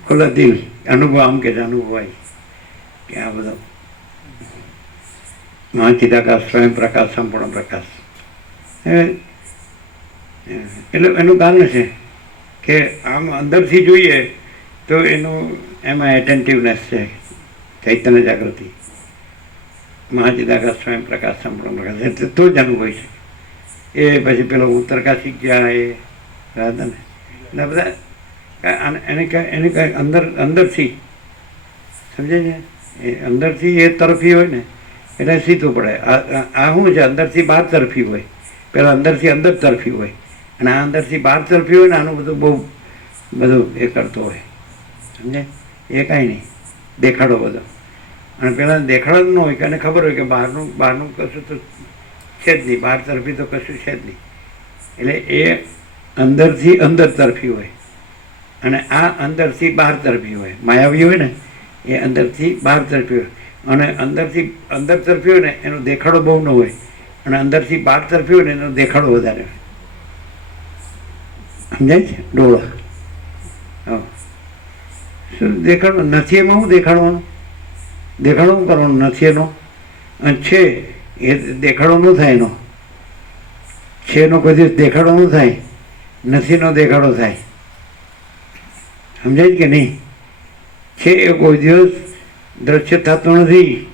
ખુલ્લા દિલ અનુભવ. આમ કે અનુભવાય કે આ બધો મહાચિદાકાશ સ્વયં પ્રકાશ, સંપૂર્ણ પ્રકાશ. એટલે એનું કારણ છે કે આમ અંદરથી જોઈએ તો એનું એમાં એટેન્ટિવનેસ છે, ચૈતન્ય જાગૃતિ. મહાચિદાકાશ સ્વયં પ્રકાશ, સંપૂર્ણ પ્રકાશ એટલે તો જ અનુભવી શકે. એ પછી પેલો ઉત્તરકાશી ગયા એ રાધા ને એટલે બધા એને કાંઈ અંદરથી સમજે છે. એ અંદરથી એ તરફી હોય ને એટલે સીધું પડે. આ શું છે? અંદરથી બહાર તરફી હોય. પહેલાં અંદરથી અંદર તરફી હોય અને આ અંદરથી બહાર તરફી હોય ને આનું બધું એ કરતો હોય. સમજે? એ કાંઈ નહીં, દેખાડો બધો. અને પહેલાં દેખાડો ન હોય કે એને ખબર હોય કે બહારનું કશું તો છે જ નહીં, બહાર તરફી તો કશું છે જ નહીં. એટલે એ અંદરથી અંદર તરફી હોય અને આ અંદરથી બહાર તરફી હોય. માયાવી હોય ને એ અંદરથી બહાર તરફી હોય. અને અંદરથી અંદર તરફી હોય ને એનો દેખાડો બહુ ન હોય અને અંદરથી બહાર તરફી હોય ને એનો દેખાડો વધારે હોય. સમજાય છે? ડોળો શું દેખાડો નથી? એમાં શું દેખાડવાનું? દેખાડો શું કરવાનું? નથી એનો. અને છે એ દેખાડો ન થાય. એનો છે એનો કોઈ દિવસ દેખાડો ન થાય, નથીનો દેખાડો થાય. સમજાય કે નહીં? છે એ કોઈ દિવસ દ્રશ્ય થતો નથી.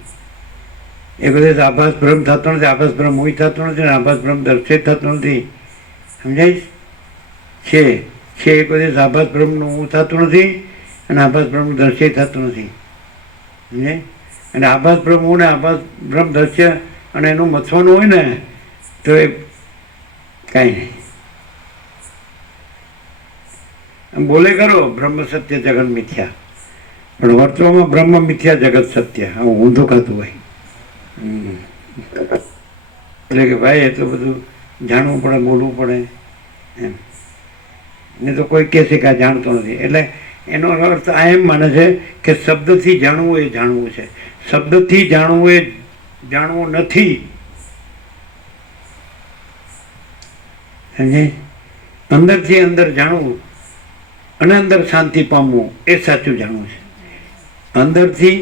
એ કદાચ આભાસ ભ્રમ થતો નથી, આભાસ ભ્રમ હોય થતો નથી, ને આભાસ ભ્રમ દર્શિત થતો નથી. સમજાય છે એ કદાચ આભાસ ભ્રમનું હું થતું નથી અને આભાસ ભ્રમ દર્શિત થતું નથી. સમજાય? અને આભાસ ભ્રમ હું ને આભાસ ભ્રમ દર્શ્ય અને એનું મથવાનું હોય ને તો એ કાંઈ નહીં. બોલે કરો બ્રહ્મ સત્ય જગત મિથ્યા, પણ વર્તવામાં બ્રહ્મ મિથ્યા જગત સત્ય, આવું ઊંધું ખાતું હોય. એટલે કે ભાઈ એટલું બધું જાણવું પડે, બોલવું પડે એમ. ને તો કોઈ કહેશે કે આ જાણતો નથી. એટલે એનો અર્થ આ એમ માને છે કે શબ્દથી જાણવું એ જાણવું છે, શબ્દથી જાણવું એ જાણવું નથી. સમજે? અંદરથી અંદર જાણવું અને અંદર શાંતિ પામવું એ સાચું જાણવું છે. અંદરથી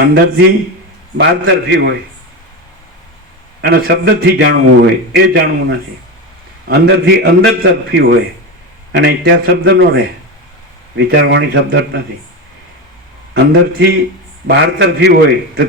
અંદરથી બહાર તરફી હોય અને શબ્દથી જાણવું હોય એ જાણવું નથી. અંદરથી અંદર તરફી હોય અને ત્યાં શબ્દ નો રહે, વિચારવાણી શબ્દ જ નથી. અંદરથી બહાર તરફી હોય તો